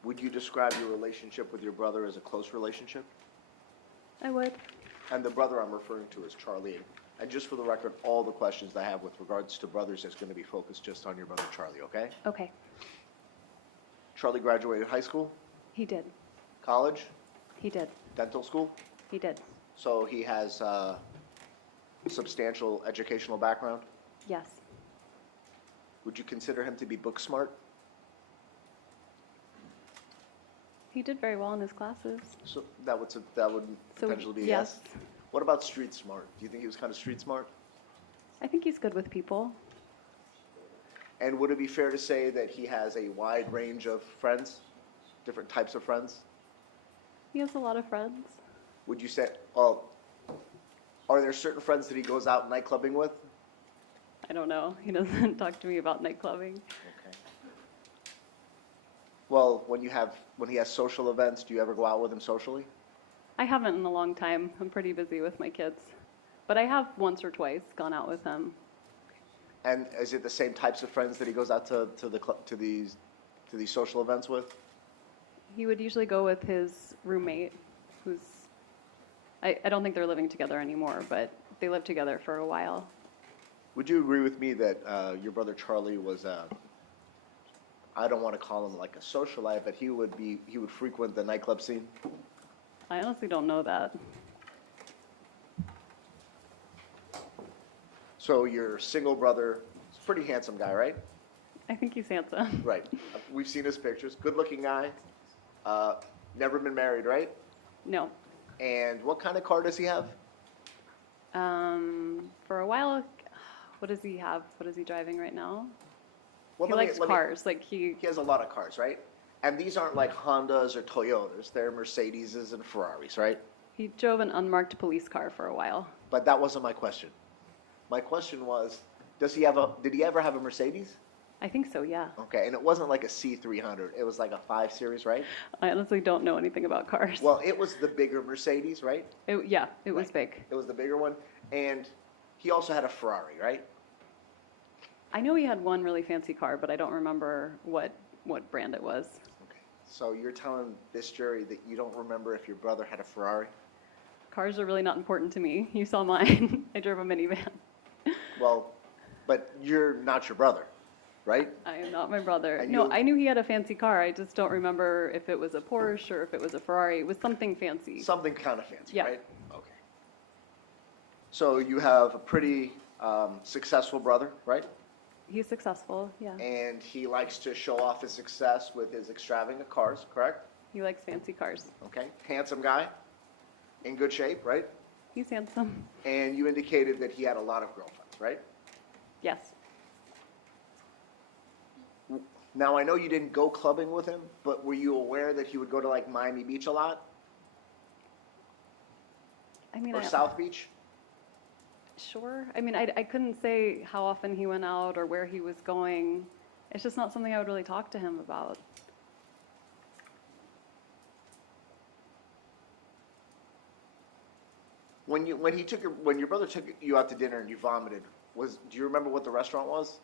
Would you describe your relationship with your brother as a close relationship? I would. And the brother I'm referring to is Charlie. And just for the record, all the questions I have with regards to brothers is going to be focused just on your brother Charlie, okay? Okay. Charlie graduated high school, He did. college, He did. dental school, He did. so he has substantial educational background. Yes. Would you consider him to be book smart? He did very well in his classes. So that would potentially be a yes. What about street smart? Do you think he was kind of street smart? I think he's good with people. And would it be fair to say that he has a wide range of friends, different types of friends? He has a lot of friends. Would you say, well, are there certain friends that he goes out nightclubbing with? I don't know. He doesn't talk to me about night clubbing. Okay. Well, when he has social events, do you ever go out with him socially? I haven't in a long time. I'm pretty busy with my kids. But I have once or twice gone out with him. And is it the same types of friends that he goes out to these social events with? He would usually go with his roommate, who's, I don't think they're living together anymore, but they lived together for a while. Would you agree with me that your brother Charlie was I don't want to call him like a socialite, but he would frequent the nightclub scene? I honestly don't know that. So your single brother is a pretty handsome guy, right? I think he's handsome. Right. We've seen his pictures. Good-looking guy. Never been married, right? No. And what kind of car does he have? For a while, what does he have? What is he driving right now? Well, He likes cars. He has a lot of cars, right? And these aren't like Hondas or Toyotas. They're Mercedeses and Ferraris, right? He drove an unmarked police car for a while. But that wasn't my question. My question was, did he ever have a Mercedes? I think so, yeah. Okay, and it wasn't like a C300. It was like a 5 Series, right? I honestly don't know anything about cars. Well, it was the bigger Mercedes, right? It was Right. big. It was the bigger one. And he also had a Ferrari, right? I know he had one really fancy car, but I don't remember what brand it was. Okay. So you're telling this jury that you don't remember if your brother had a Ferrari? Cars are really not important to me. You saw mine. I drove a minivan. Well, but you're not your brother, right? I am not my brother. And No, you- I knew he had a fancy car. I just don't remember if it was a Porsche or if it was a Ferrari. It was something fancy. Something kind of fancy, Yeah. right? Okay. So you have a pretty successful brother, right? He's successful, yeah. And he likes to show off his success with his extravagant cars, correct? He likes fancy cars. Okay. Handsome guy, in good shape, right? He's handsome. And you indicated that he had a lot of girlfriends, right? Yes. Now, I know you didn't go clubbing with him, but were you aware that he would go to like Miami Beach a lot? I mean, Or South Beach? Sure. I mean, I couldn't say how often he went out or where he was going. It's just not something I would really talk to him about. When your brother took you out to dinner and you vomited, do you remember what the restaurant was?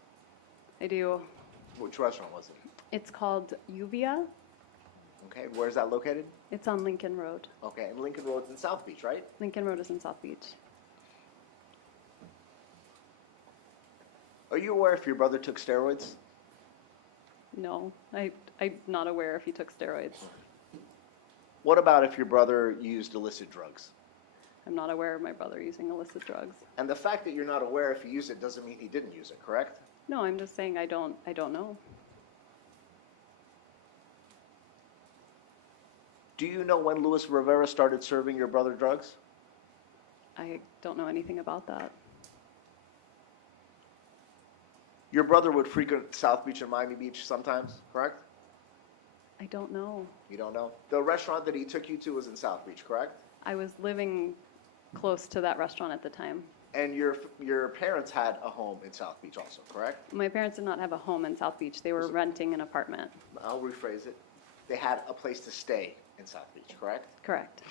I do. Which restaurant was it? It's called Uvia. Okay, where's that located? It's on Lincoln Road. Okay, and Lincoln Road's in South Beach, right? Lincoln Road is in South Beach. Are you aware if your brother took steroids? No, I'm not aware if he took steroids. What about if your brother used illicit drugs? I'm not aware of my brother using illicit drugs. And the fact that you're not aware if he used it doesn't mean he didn't use it, correct? No, I'm just saying I don't know. Do you know when Luis Rivera started serving your brother drugs? I don't know anything about that. Your brother would frequent South Beach and Miami Beach sometimes, correct? I don't know. You don't know? The restaurant that he took you to was in South Beach, correct? I was living close to that restaurant at the time. And your parents had a home in South Beach also, correct? My parents did not have a home in South Beach. They were renting an apartment. I'll rephrase it. They had a place to stay in South Beach, correct? Correct.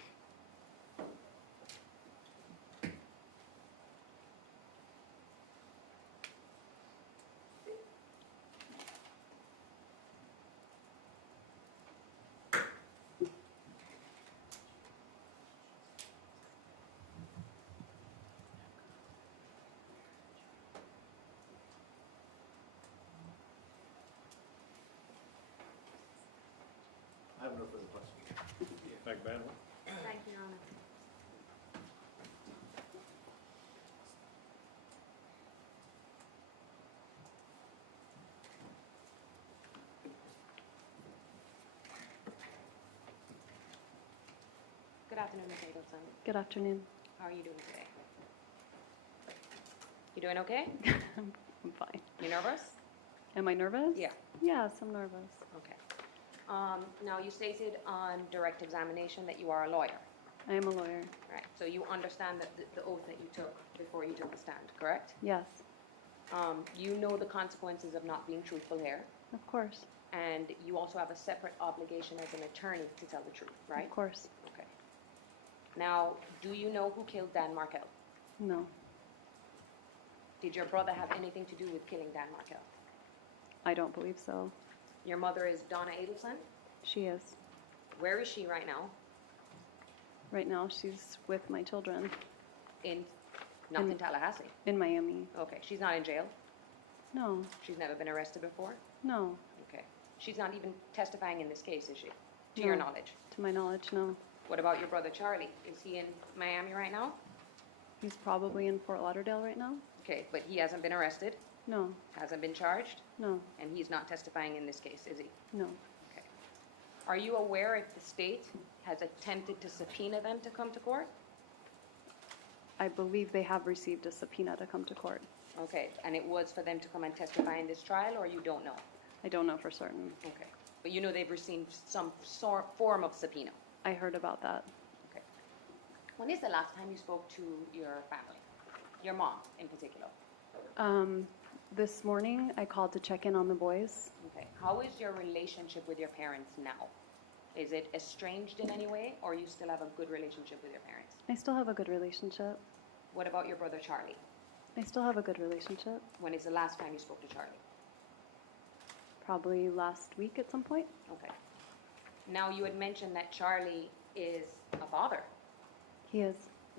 I have no further questions. Magbanua? Thank you, Your Honor. Good afternoon, Ms. Adelson. Good afternoon. How are you doing today? You doing okay? I'm fine. You nervous? Am I nervous? Yeah. Yes, I'm nervous. Okay. Now, you stated on direct examination that you are a lawyer, I am a lawyer. right? So you understand that the oath that you took before you took the stand, correct? Yes, You know the consequences of not being truthful here, of course. and you also have a separate obligation as an attorney to tell the truth, right? Of course. Okay. Now, do you know who killed Dan Markel? No, Did your brother have anything to do with killing Dan Markel? I don't believe so. Your mother is Donna Adelson. She is. Where is she right now? Right now, she's with my children Not in In- Tallahassee. in Miami. Okay, she's not in jail? No, She's never been arrested before? no. Okay. She's not even testifying in this case, is she? To your No. knowledge? To my knowledge, no. What about your brother Charlie? Is he in Miami right now? He's probably in Fort Lauderdale right now? Okay, but he hasn't been arrested, No, hasn't been charged, no, and he's not testifying in this case, is he? no. Okay. Are you aware if the state has attempted to subpoena them to come to court? I believe they have received a subpoena to come to court. Okay, and it was for them to come and testify in this trial, or you don't know? I don't know for certain. Okay. But you know they've received some form of subpoena? I heard about that. Okay. When is the last time you spoke to your family? Your mom, in particular? This morning, I called to check in on the boys. Okay. How is your relationship with your parents now? Is it estranged in any way, or you still have a good relationship with your parents? I still have a good relationship. What about your brother Charlie? I still have a good relationship. When is the last time you spoke to Charlie? Probably last week at some point. Okay. Now, you had mentioned that Charlie is a father. He is.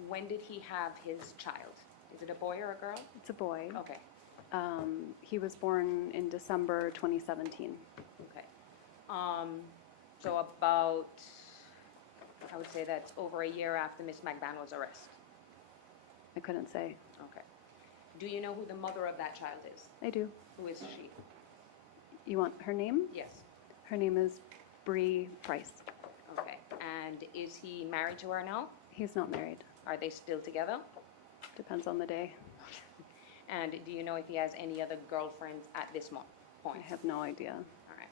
When did he have his child? Is it a boy or a girl? It's a boy. Okay. He was born in December 2017. Okay. So about, I would say that's over a year after Miss Magbanua's arrest. I couldn't say. Okay. Do you know who the mother of that child is? I do. Who is she? You want her name? Yes. Her name is Bree Price. Okay. And is he married to her now? He's not married. Are they still together? Depends on the day. And do you know if he has any other girlfriends at this point? I have no idea. All right.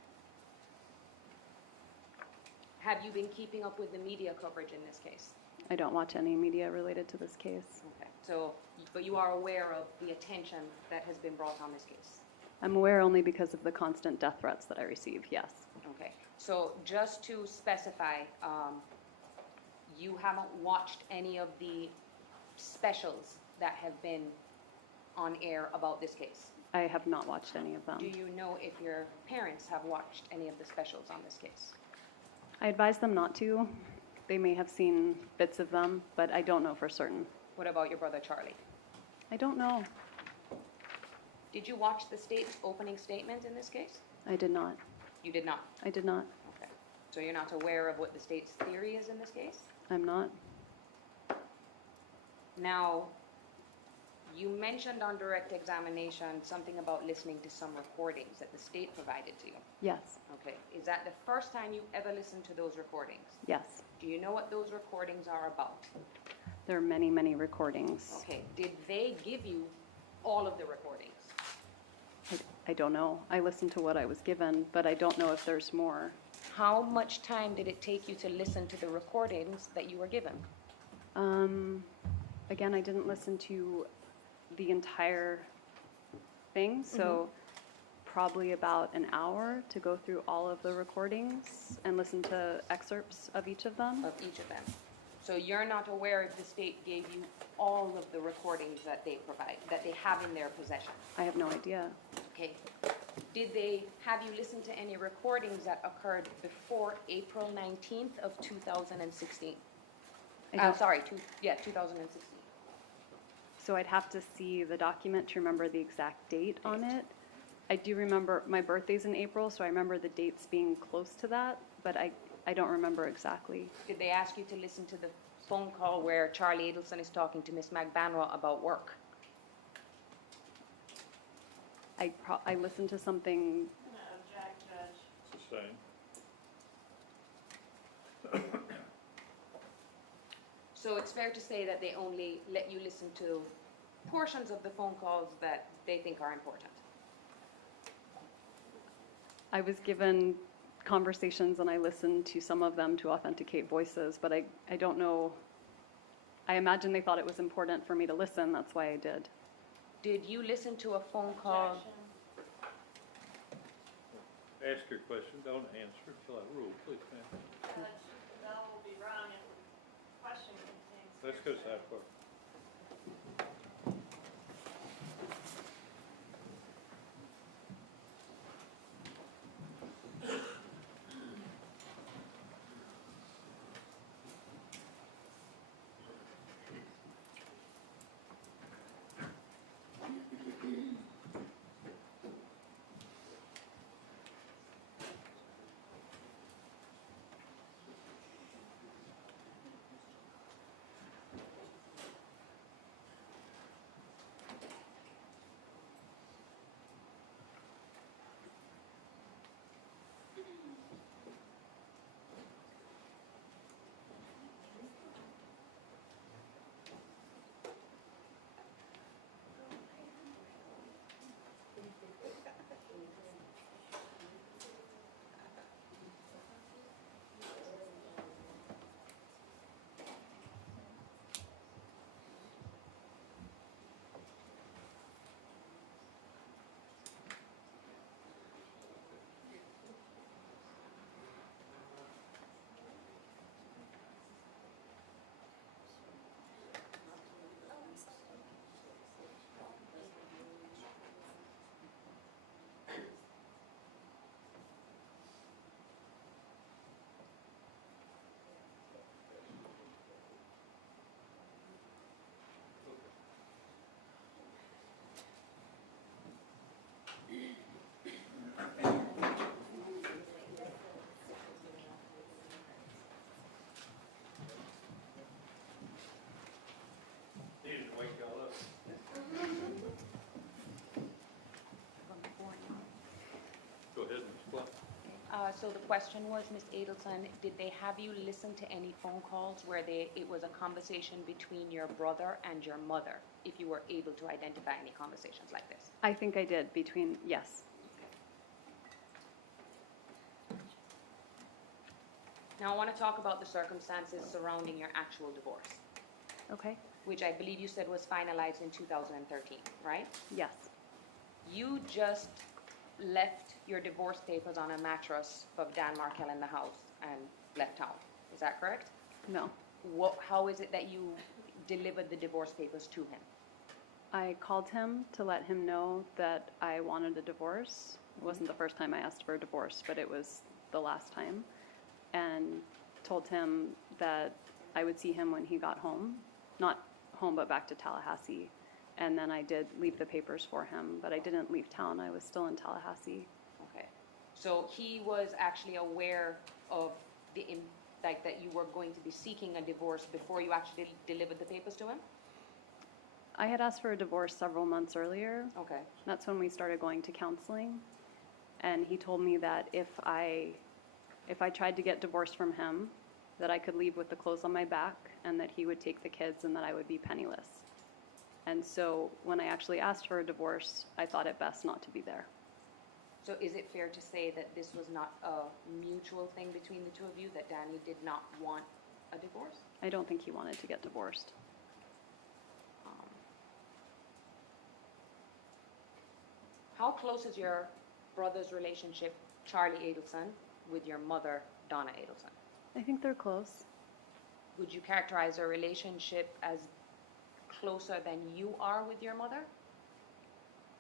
Have you been keeping up with the media coverage in this case? I don't watch any media related to this case. Okay. So, but you are aware of the attention that has been brought on this case? I'm aware only because of the constant death threats that I receive, yes. Okay. So just to specify, you haven't watched any of the specials that have been on air about this case? I have not watched any of them. Do you know if your parents have watched any of the specials on this case? I advise them not to. They may have seen bits of them, but I don't know for certain. What about your brother Charlie? I don't know. Did you watch the state's opening statement in this case? I did not. You did not? I did not. Okay. So you're not aware of what the state's theory is in this case? I'm not. Now, you mentioned on direct examination something about listening to some recordings that the state provided to you. Yes, Okay, is that the first time you ever listened to those recordings? yes. Do you know what those recordings are about? There are many, many recordings. Okay, did they give you all of the recordings? I don't know. I listened to what I was given, but I don't know if there's more. How much time did it take you to listen to the recordings that you were given? Again, I didn't listen to the entire thing, so probably about an hour to go through all of the recordings and listen to excerpts of each of them. Of each of them. So you're not aware if the state gave you all of the recordings that they provide, that they have in their possession? I have no idea. Okay. Did they have you listen to any recordings that occurred before April 19th of 2016? I don't- 2016. So I'd have to see the document to remember the exact date on it. I do remember, my birthday's in April, so I remember the dates being close to that, but I don't remember exactly. Did they ask you to listen to the phone call where Charlie Adelson is talking to Miss Magbanua about work? I listened to something, It's the same. So it's fair to say that they only let you listen to portions of the phone calls that they think are important? I was given conversations and I listened to some of them to authenticate voices, but I don't know. I imagine they thought it was important for me to listen, that's why I did. Did you listen to a phone call? Ask your question, don't answer until I rule, please, ma'am. That will be wrong if the question contains. Let's go side for it. Needed to wake y'all up. Go ahead, Ms. Clark. So the question was, Ms. Adelson, did they have you listen to any phone calls where it was a conversation between your brother and your mother, if you were able to identify any conversations like this? I think I did yes. Now, I want to talk about the circumstances surrounding your actual divorce, Okay, which I believe you said was finalized in 2013, right? yes, You just left your divorce papers on a mattress of Dan Markel in the house and left town. Is that correct? no. How is it that you delivered the divorce papers to him? I called him to let him know that I wanted a divorce. It wasn't the first time I asked for a divorce, but it was the last time. And told him that I would see him when he got home. Not home, but back to Tallahassee. And then I did leave the papers for him, but I didn't leave town. I was still in Tallahassee. Okay. So he was actually aware of that you were going to be seeking a divorce before you actually delivered the papers to him? I had asked for a divorce several months earlier. Okay. That's when we started going to counseling. And he told me that if I tried to get divorced from him, that I could leave with the clothes on my back and that he would take the kids and that I would be penniless. And so when I actually asked for a divorce, I thought it best not to be there. So is it fair to say that this was not a mutual thing between the two of you, that Danny did not want a divorce? I don't think he wanted to get divorced. How close is your brother's relationship, Charlie Adelson, with your mother, Donna Adelson? I think they're close. Would you characterize their relationship as closer than you are with your mother?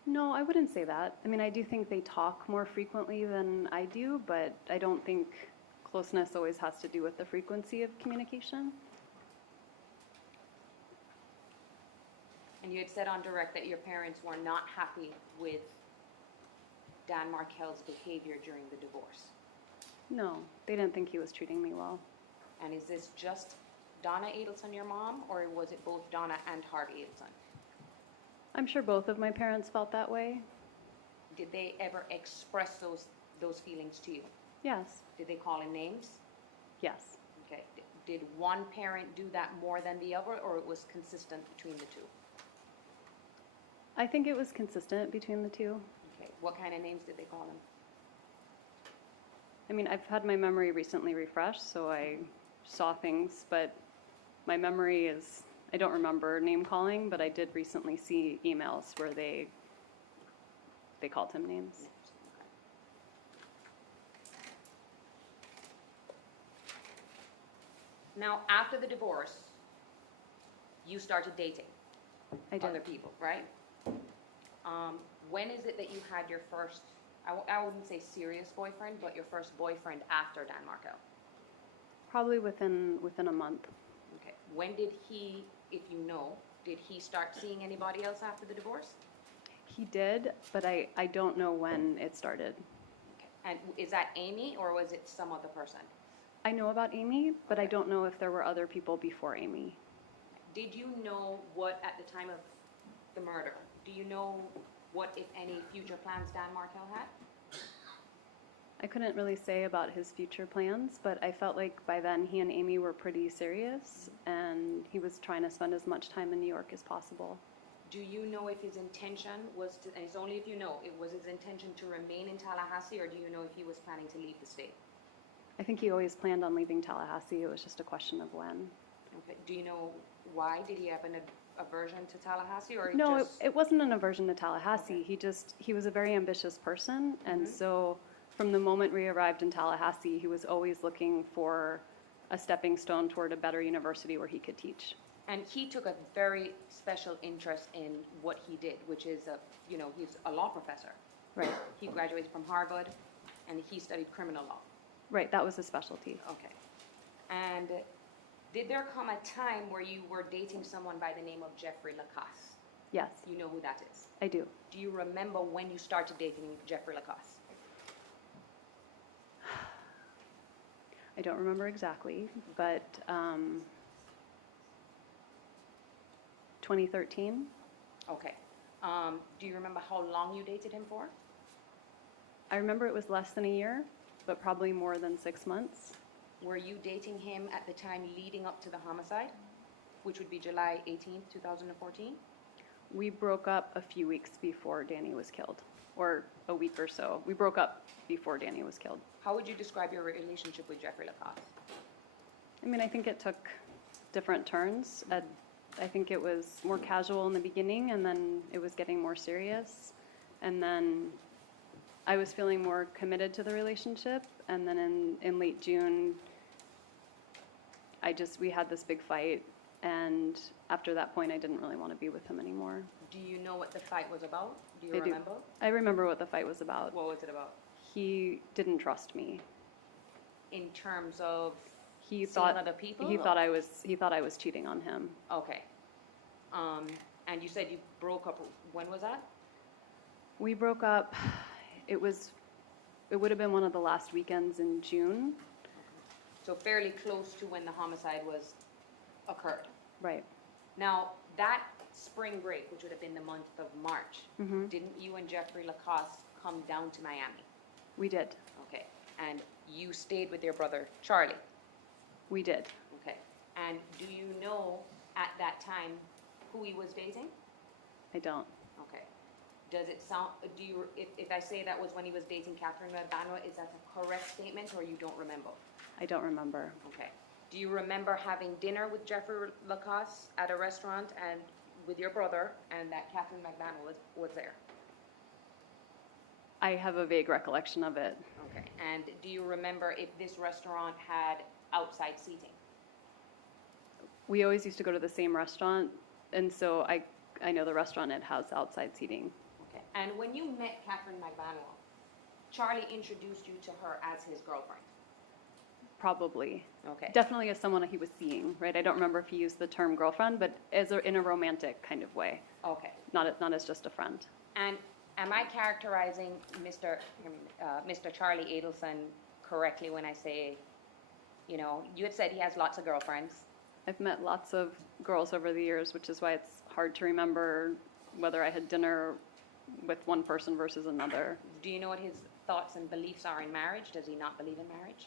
No, I wouldn't say that. I mean, I do think they talk more frequently than I do, but I don't think closeness always has to do with the frequency of communication. And you had said on direct that your parents were not happy with Dan Markel's behavior during the divorce. No, they didn't think he was treating me well. And is this just Donna Adelson, your mom, or was it both Donna and Harvey Adelson? I'm sure both of my parents felt that way. Did they ever express those feelings to you? Yes, Did they call him names? yes. Okay. Did one parent do that more than the other, or it was consistent between the two? I think it was consistent between the two. Okay. What kind of names did they call him? I mean, I've had my memory recently refreshed, so I saw things, but my memory is, I don't remember name calling, but I did recently see emails where they called him names. Now, after the divorce, you started dating I did. other people, right? When is it that you had your first, I wouldn't say serious boyfriend, but your first boyfriend after Dan Markel? Probably within a month. Okay. When did he, if you know, did he start seeing anybody else after the divorce? He did, but I don't know when it started. Okay. And is that Amy, or was it some other person? I know about Amy, but I Okay. don't know if there were other people before Amy. Did you know what, at the time of the murder, do you know what, if any, future plans Dan Markel had? I couldn't really say about his future plans, but I felt like by then he and Amy were pretty serious, and he was trying to spend as much time in New York as possible. Do you know if his intention was to, and it's only if you know, it was his intention to remain in Tallahassee, or do you know if he was planning to leave the state? I think he always planned on leaving Tallahassee. It was just a question of when. Okay. Do you know why? Did he have an aversion to Tallahassee, or No, just? it wasn't an aversion to Tallahassee. Okay. He was a very ambitious person, and Mhm. so from the moment we arrived in Tallahassee, he was always looking for a stepping stone toward a better university where he could teach. And he took a very special interest in what he did, which is, he's a law professor. Right, He graduated from Harvard, and he studied criminal law. right, that was his specialty. Okay. And did there come a time where you were dating someone by the name of Jeffrey Lacasse? Yes, You know who that is? I do. Do you remember when you started dating Jeffrey Lacasse? I don't remember exactly, but 2013, Okay. Do you remember how long you dated him for? I remember it was less than a year, but probably more than 6 months. Were you dating him at the time leading up to the homicide, which would be July 18th, 2014? We broke up a few weeks before Danny was killed, or a week or so. We broke up before Danny was killed. How would you describe your relationship with Jeffrey Lacasse? I mean, I think it took different turns. I think it was more casual in the beginning, and then it was getting more serious. And then I was feeling more committed to the relationship. And then in late June, we had this big fight. And after that point, I didn't really want to be with him anymore. Do you know what the fight was about? Do you I do. remember? I remember what the fight was about. What was it about? He didn't trust me. In terms of He seeing thought other people? he thought I was cheating on him. Okay. And you said you broke up, when was that? We broke up. It would have been one of the last weekends in June. So fairly close to when the homicide occurred. Right. Now, that spring break, which would have been the month of March, Mhm. didn't you and Jeffrey Lacoste come down to Miami? We did. Okay, and you stayed with your brother Charlie? We did. Okay, and do you know at that time who he was dating? I don't. Okay. Does it sound, do you, if I say that was when he was dating Katherine Magbanua, is that a correct statement, or you don't remember? I don't remember. Okay. Do you remember having dinner with Jeffrey Lacoste at a restaurant and with your brother, and that Katherine Magbanua was there? I have a vague recollection of it. Okay. And do you remember if this restaurant had outside seating? We always used to go to the same restaurant, and so I know the restaurant, it has outside seating. Okay. And when you met Katherine Magbanua, Charlie introduced you to her as his girlfriend? Probably. Okay. Definitely as someone he was seeing, right? I don't remember if he used the term girlfriend, but in a romantic kind of way, Okay. not as just a friend. And am I characterizing Mr. Charlie Adelson correctly when I say, you know, you had said he has lots of girlfriends? I've met lots of girls over the years, which is why it's hard to remember whether I had dinner with one person versus another. Do you know what his thoughts and beliefs are in marriage? Does he not believe in marriage?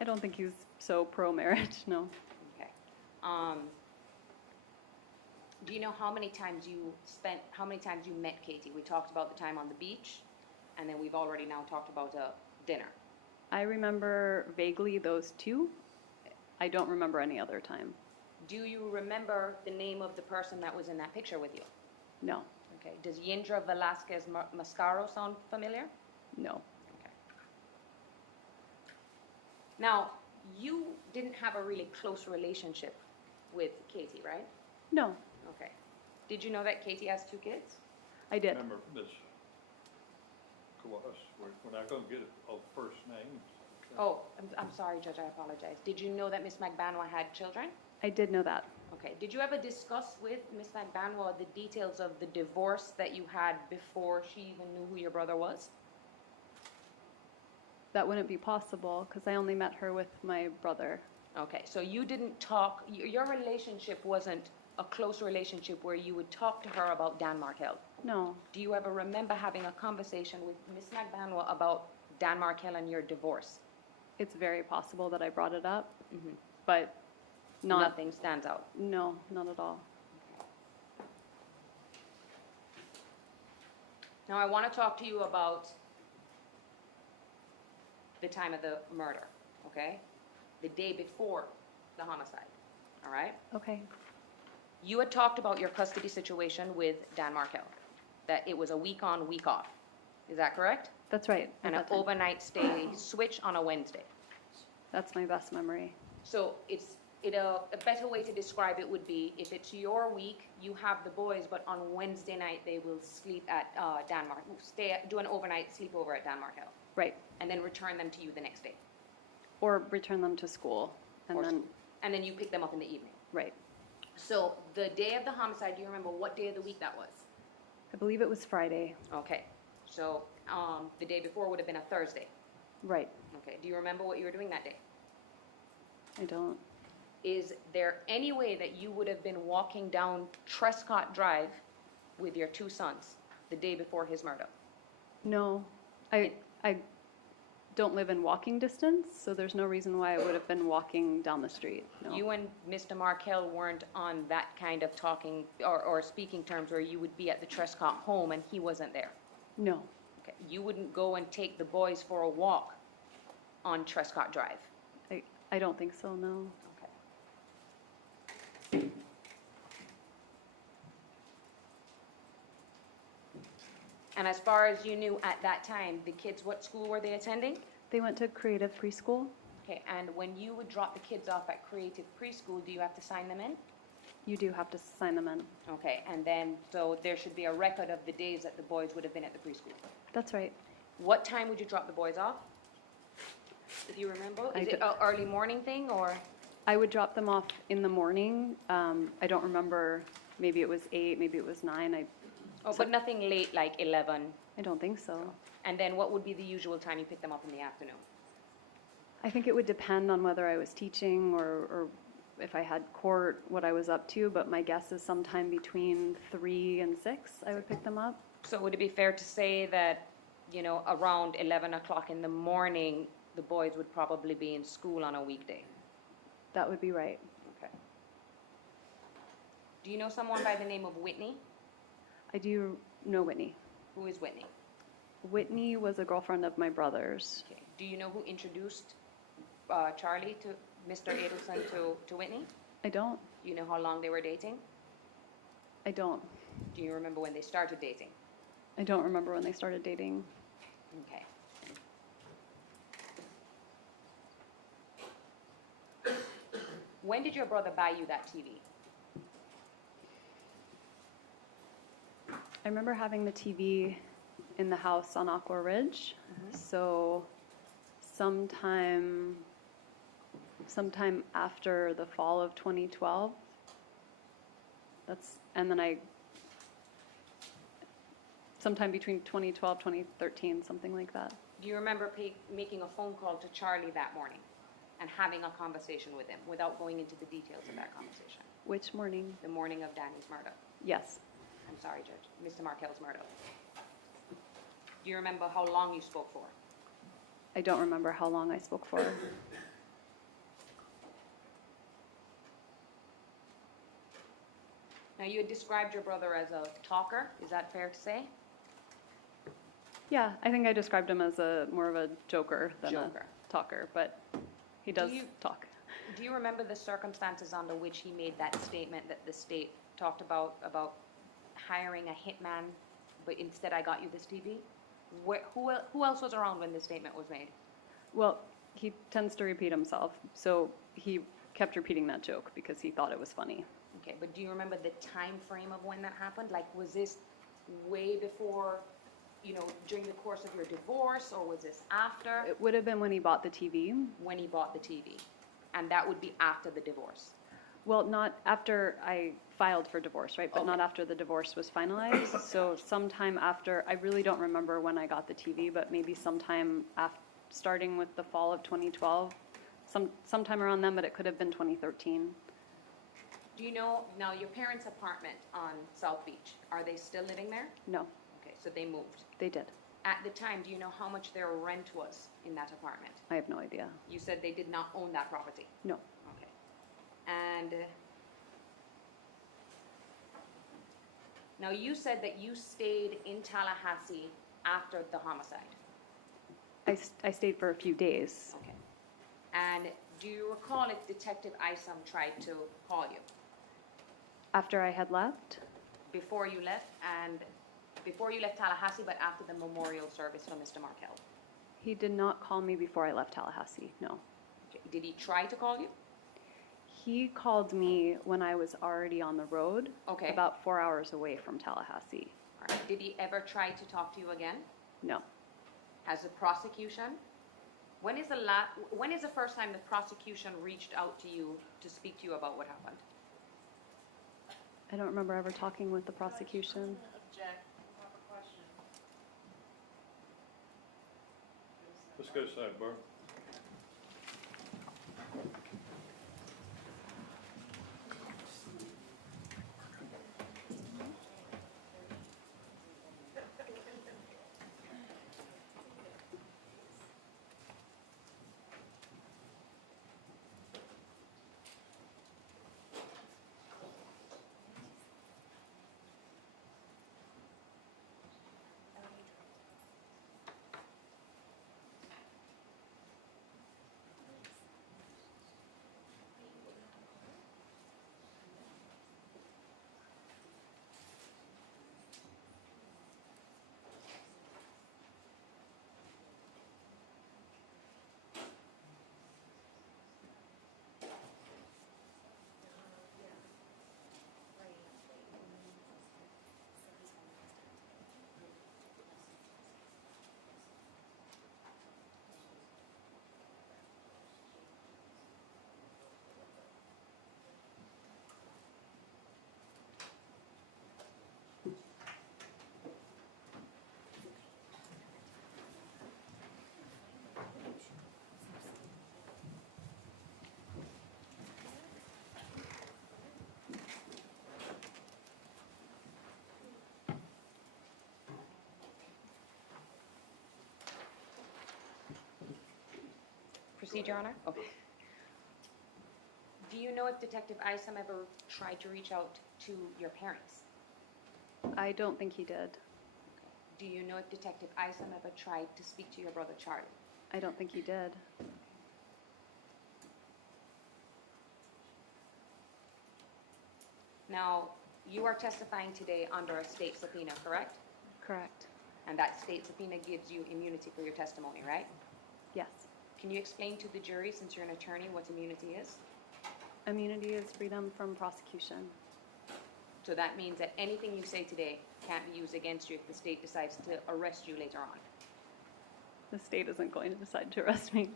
I don't think he's so pro-marriage, no. Okay. Do you know how many times you met Katie? We talked about the time on the beach, and then we've already now talked about dinner. I remember vaguely those two. I don't remember any other time. Do you remember the name of the person that was in that picture with you? No, Okay. Does Yindra Velasquez Mascaro sound familiar? no. Now, you didn't have a really close relationship with Katie, right? No, Okay. Did you know that Katie has 2 kids? I did. Remember, Miss Kawas, we're not gonna get all the first names. Oh, I'm sorry, Judge, I apologize. Did you know that Miss Magbanua had children? I did know that. Okay. Did you ever discuss with Miss Magbanua the details of the divorce that you had before she even knew who your brother was? That wouldn't be possible because I only met her with my brother. Okay, so you didn't talk, your relationship wasn't a close relationship where you would talk to her about Dan Markel? No, Do you ever remember having a conversation with Miss Magbanua about Dan Markel and your divorce? it's very possible that I brought it up, Mhm. but not, Nothing stands out. no, not at all. Now, I want to talk to you about the time of the murder, okay? The day before the homicide, all right? Okay, You had talked about your custody situation with Dan Markel, that it was a week on, week off. Is that correct? that's right. at And an that time. overnight stay switch on a Wednesday. That's my best memory. So a better way to describe it would be, if it's your week, you have the boys, but on Wednesday night, they will sleep at Dan Markel, do an overnight sleepover at Dan Markel, Right, and then return them to you the next day. or return them to school, and Or then, school. And then you pick them up in the evening. right. So the day of the homicide, do you remember what day of the week that was? I believe it was Friday. Okay, so the day before would have been a Thursday. Right, Okay, do you remember what you were doing that day? I don't. Is there any way that you would have been walking down Trescott Drive with your 2 sons the day before his murder? No, I don't live in walking distance, so there's no reason why I would have been walking down the street, no. You and Mr. Markel weren't on that kind of talking or speaking terms where you would be at the Trescott home and he wasn't there? No, Okay, you wouldn't go and take the boys for a walk on Trescott Drive? I don't think so, no. Okay. And as far as you knew at that time, the kids, what school were they attending? They went to creative preschool. Okay, and when you would drop the kids off at Creative Preschool, do you have to sign them in? You do have to sign them in. Okay, and then, so there should be a record of the days that the boys would have been at the preschool. That's right. What time would you drop the boys off? If you remember? I Is it d- an early morning thing, or? I would drop them off in the morning. I don't remember, maybe it was 8, maybe it was 9. Oh, but nothing late, like 11? I don't think so. And then what would be the usual time you pick them up in the afternoon? I think it would depend on whether I was teaching or if I had court, what I was up to, but my guess is sometime between 3 and 6, I would pick them up. So would it be fair to say that, you know, around 11 o'clock in the morning, the boys would probably be in school on a weekday? That would be right. Okay. Do you know someone by the name of Whitney? I do know Whitney. Who is Whitney? Whitney was a girlfriend of my brother's. Okay. Do you know who introduced Charlie to Mr. Adelson to Whitney? I don't. Do you know how long they were dating? I don't. Do you remember when they started dating? I don't remember when they started dating. Okay. When did your brother buy you that TV? I remember having the TV in the house on Aqua Ridge. So sometime after the fall of 2012. And then sometime between 2012, 2013, something like that. Do you remember making a phone call to Charlie that morning and having a conversation with him without going into the details of that conversation? Which morning? The morning of Danny's murder. Yes. I'm sorry, Judge. Mr. Markel's murder. Do you remember how long you spoke for? I don't remember how long I spoke for. Now, you had described your brother as a talker. Is that fair to say? Yeah, I think I described him as more of a joker than Joker. a talker, but he does talk. Do you remember the circumstances under which he made that statement that the state talked about hiring a hitman, but instead I got you this TV? Who else was around when this statement was made? Well, he tends to repeat himself, so he kept repeating that joke because he thought it was funny. Okay, but do you remember the time frame of when that happened? Like, was this way before, you know, during the course of your divorce, or was this after? It would have been when he bought the TV. When he bought the TV. And that would be after the divorce. Well, not after I filed for divorce, right? But Okay. not after the divorce was finalized. So sometime after, I really don't remember when I got the TV, but maybe sometime starting with the fall of 2012, sometime around then, but it could have been 2013. Do you know, now your parents' apartment on South Beach, are they still living there? No, Okay, so they moved. they did. At the time, do you know how much their rent was in that apartment? I have no idea. You said they did not own that property. No. Okay. And now you said that you stayed in Tallahassee after the homicide. I stayed for a few days. Okay. And do you recall if Detective Isom tried to call you After I had left, before you left Tallahassee, but after the memorial service for Mr. Markel? he did not call me before I left Tallahassee, no. Okay. Did he try to call you? He called me when I was already on the road, Okay. about 4 hours away from Tallahassee. All right. Did he ever try to talk to you again? No. Has the prosecution? When is the first time the prosecution reached out to you to speak to you about what happened? I don't remember ever talking with the prosecution. Let's go sidebar. proceed, Your Honor? Okay. Do you know if Detective Isom ever tried to reach out to your parents? I don't think he did. Do you know if Detective Isom ever tried to speak to your brother Charlie? I don't think he did. Now, you are testifying today under a state subpoena, correct? Correct. And that state subpoena gives you immunity for your testimony, right? Yes. Can you explain to the jury, since you're an attorney, what immunity is? Immunity is freedom from prosecution. So that means that anything you say today can't be used against you if the state decides to arrest you later on. The state isn't going to decide to arrest me.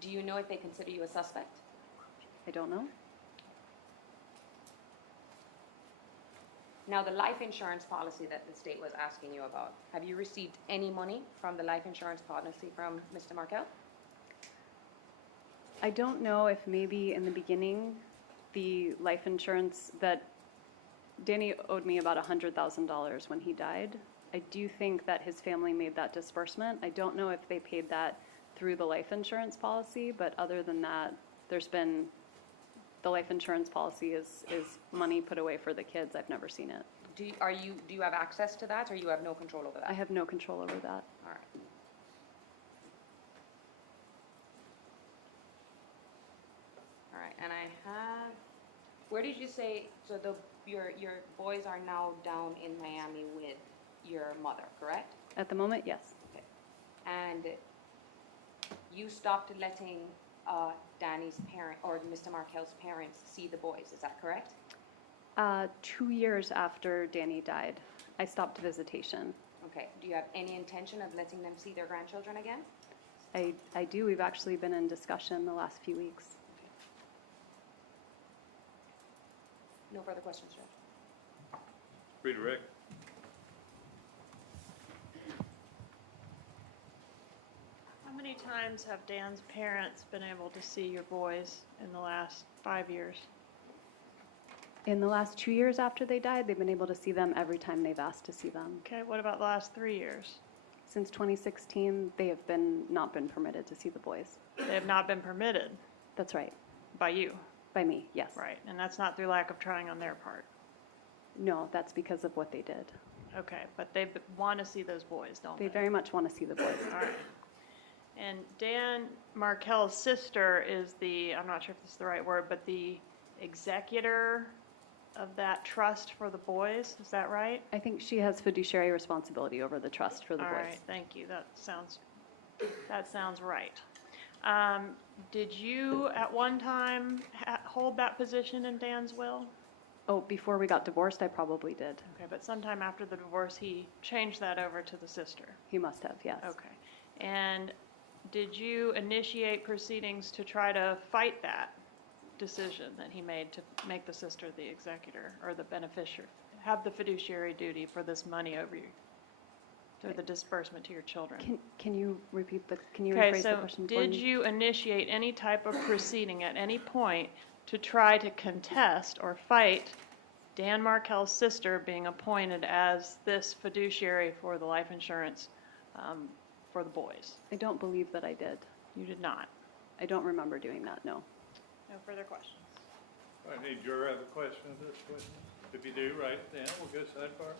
Do you know if they consider you a suspect? I don't know. Now, the life insurance policy that the state was asking you about, have you received any money from the life insurance policy from Mr. Markel? I don't know if maybe in the beginning, the life insurance that Danny owed me about $100,000 when he died. I do think that his family made that disbursement. I don't know if they paid that through the life insurance policy, but other than that, there's been, the life insurance policy is money put away for the kids. I've never seen it. Do you have access to that, or you have no control over that? I have no control over that. All right. All right, and I have, where did you say, so your boys are now down in Miami with your mother, correct? At the moment, yes. Okay. And you stopped letting Danny's parent, or Mr. Markel's parents, see the boys, is that correct? 2 years after Danny died, I stopped visitation. Okay. Do you have any intention of letting them see their grandchildren again? I do. We've actually been in discussion the last few weeks. No further questions, Judge. Redirect. How many times have Dan's parents been able to see your boys in the last 5 years? In the last 2 years after they died, they've been able to see them every time they've asked to see them. Okay, what about the last 3 years? Since 2016, they have not been permitted to see the boys. They have not been permitted That's right. by you, By me, yes. right? And that's not through lack of trying on their part. No, that's because of what they did. Okay, but they want to see those boys, don't they? They very much want to see the boys. All right. And Dan Markel's sister is the, I'm not sure if this is the right word, but the executor of that trust for the boys, is that right? I think she has fiduciary responsibility over the trust for the All boys. right, thank you, that sounds right. Did you at one time hold that position in Dan's will? Oh, before we got divorced, I probably did. Okay, but sometime after the divorce, he changed that over to the sister? He must have, yes. Okay. And did you initiate proceedings to try to fight that decision that he made to make the sister the executor or the beneficiary, have the fiduciary duty for this money over you, to the disbursement to your children? Can you repeat can you Okay, rephrase the so question for me? did you initiate any type of proceeding at any point to try to contest or fight Dan Markel's sister being appointed as this fiduciary for the life insurance for the boys? I don't believe that I did. You did not. I don't remember doing that, no. No further questions. All right, any juror have a question of this witness? If you do, write it down. We'll go sidebar.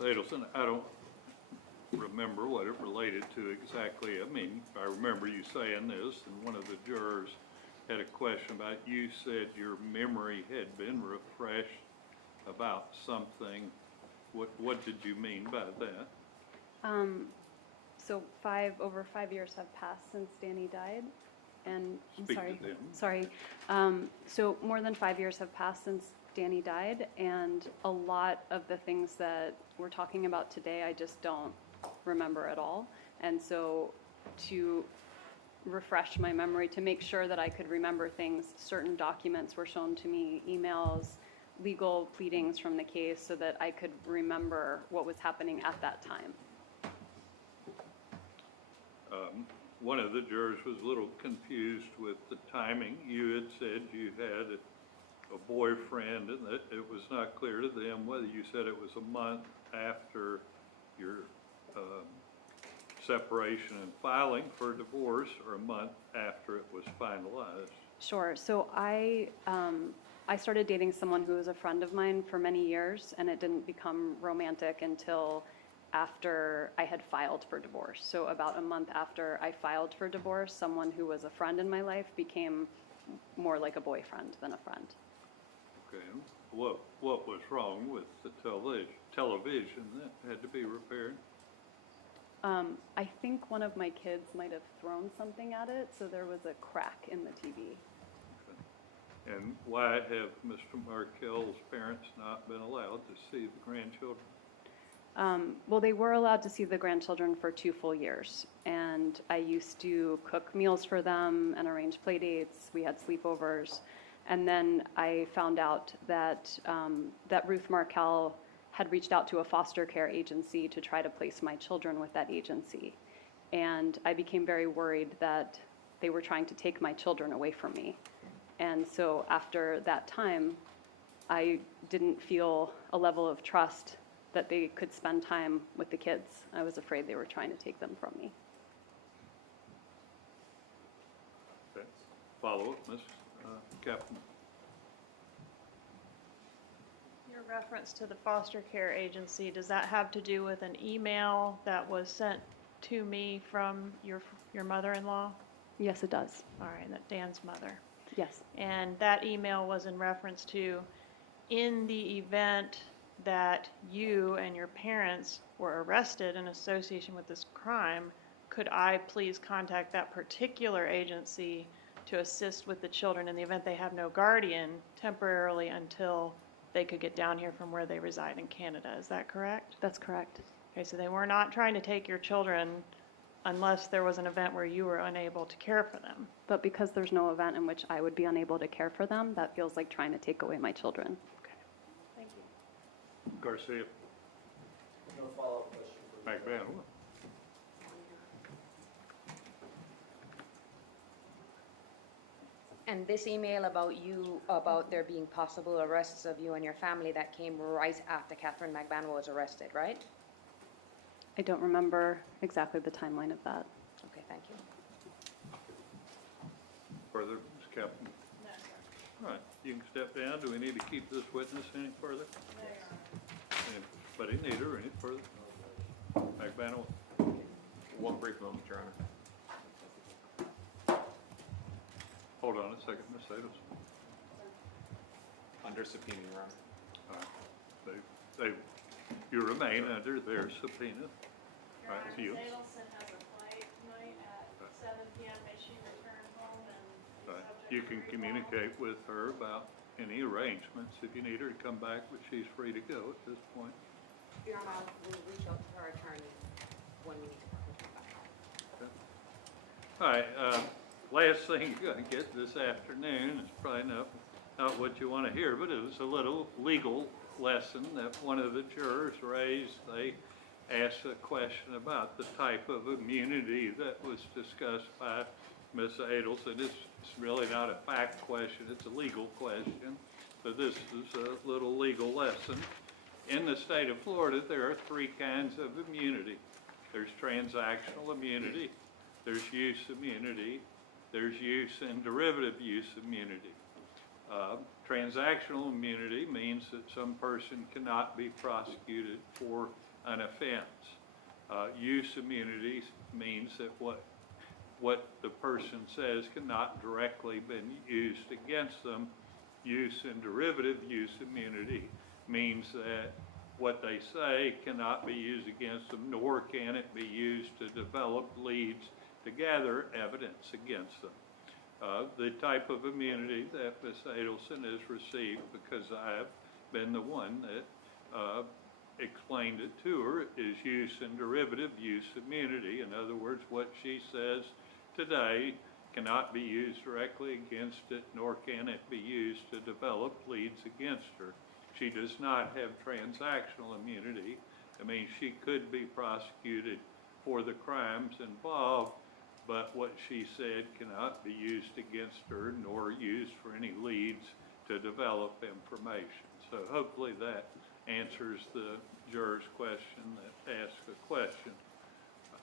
Adelson, I don't remember what it related to exactly. I mean, I remember you saying this, and one of the jurors had a question about, you said your memory had been refreshed about something. What did you mean by that? So over 5 years have passed since Danny died, and I'm Speak sorry, to them. sorry. So more than 5 years have passed since Danny died, and a lot of the things that we're talking about today, I just don't remember at all. And so to refresh my memory, to make sure that I could remember things, certain documents were shown to me, emails, legal pleadings from the case, so that I could remember what was happening at that time. One of the jurors was a little confused with the timing. You had said you had a boyfriend, and that it was not clear to them whether you said it was a month after your separation and filing for divorce, or a month after it was finalized. Sure. So I started dating someone who was a friend of mine for many years, and it didn't become romantic until after I had filed for divorce. So about a month after I filed for divorce, someone who was a friend in my life became more like a boyfriend than a friend. Okay. What was wrong with the television that had to be repaired? I think one of my kids might have thrown something at it, so there was a crack in the TV. And why have Mr. Markel's parents not been allowed to see the grandchildren? Well, they were allowed to see the grandchildren for 2 full years, and I used to cook meals for them and arrange play dates. We had sleepovers, and then I found out that that Ruth Markel had reached out to a foster care agency to try to place my children with that agency, and I became very worried that they were trying to take my children away from me. And so after that time, I didn't feel a level of trust that they could spend time with the kids. I was afraid they were trying to take them from me. Okay. Follow up, Ms. Captain. Your reference to the foster care agency, does that have to do with an email that was sent to me from your mother-in-law? Yes, it does. All right, that Dan's mother. Yes. And that email was in reference to, in the event that you and your parents were arrested in association with this crime, could I please contact that particular agency to assist with the children in the event they have no guardian temporarily until they could get down here from where they reside in Canada? Is that correct? That's correct. Okay, so they were not trying to take your children unless there was an event where you were unable to care for them. But because there's no event in which I would be unable to care for them, that feels like trying to take away my children. Okay, thank you. Garcia. No follow-up question for you. Magbanua. And this email about there being possible arrests of you and your family, that came right after Katherine Magbanua was arrested, right? I don't remember exactly the timeline of that. Okay, thank you. Further, Ms. Captain? No, sir. All right, you can step down. Do we need to keep this witness any further? Anybody need her any further? Magbanua? One brief moment, Your Honor. Hold on a second, Ms. Adelson. Under subpoena, Your Honor. All right. You remain under their subpoena. Your Right, Honor, to you. Ms. Adelson has a flight tonight at 7 p.m. May she return home and be Right. subject You to can recall? communicate with her about any arrangements if you need her to come back, but she's free to go at this point. Your Honor, we'll reach out to her attorney when we need to come back. All right, last thing you're gonna get this afternoon is probably not what you wanna hear, but it was a little legal lesson that one of the jurors raised. They asked a question about the type of immunity that was discussed by Ms. Adelson. It's really not a fact question, it's a legal question. So this is a little legal lesson. In the state of Florida, there are 3 kinds of immunity. There's transactional immunity, there's use immunity, there's use and derivative use immunity. Transactional immunity means that some person cannot be prosecuted for an offense. Use immunity means that what the person says cannot directly be used against them. Use and derivative use immunity means that what they say cannot be used against them, nor can it be used to develop leads to gather evidence against them. The type of immunity that Ms. Adelson has received, because I have been the one that explained it to her, is use and derivative use immunity. In other words, what she says today cannot be used directly against it, nor can it be used to develop leads against her. She does not have transactional immunity. I mean, she could be prosecuted for the crimes involved, but what she said cannot be used against her, nor used for any leads to develop information. So hopefully that answers the juror's question that asked a question.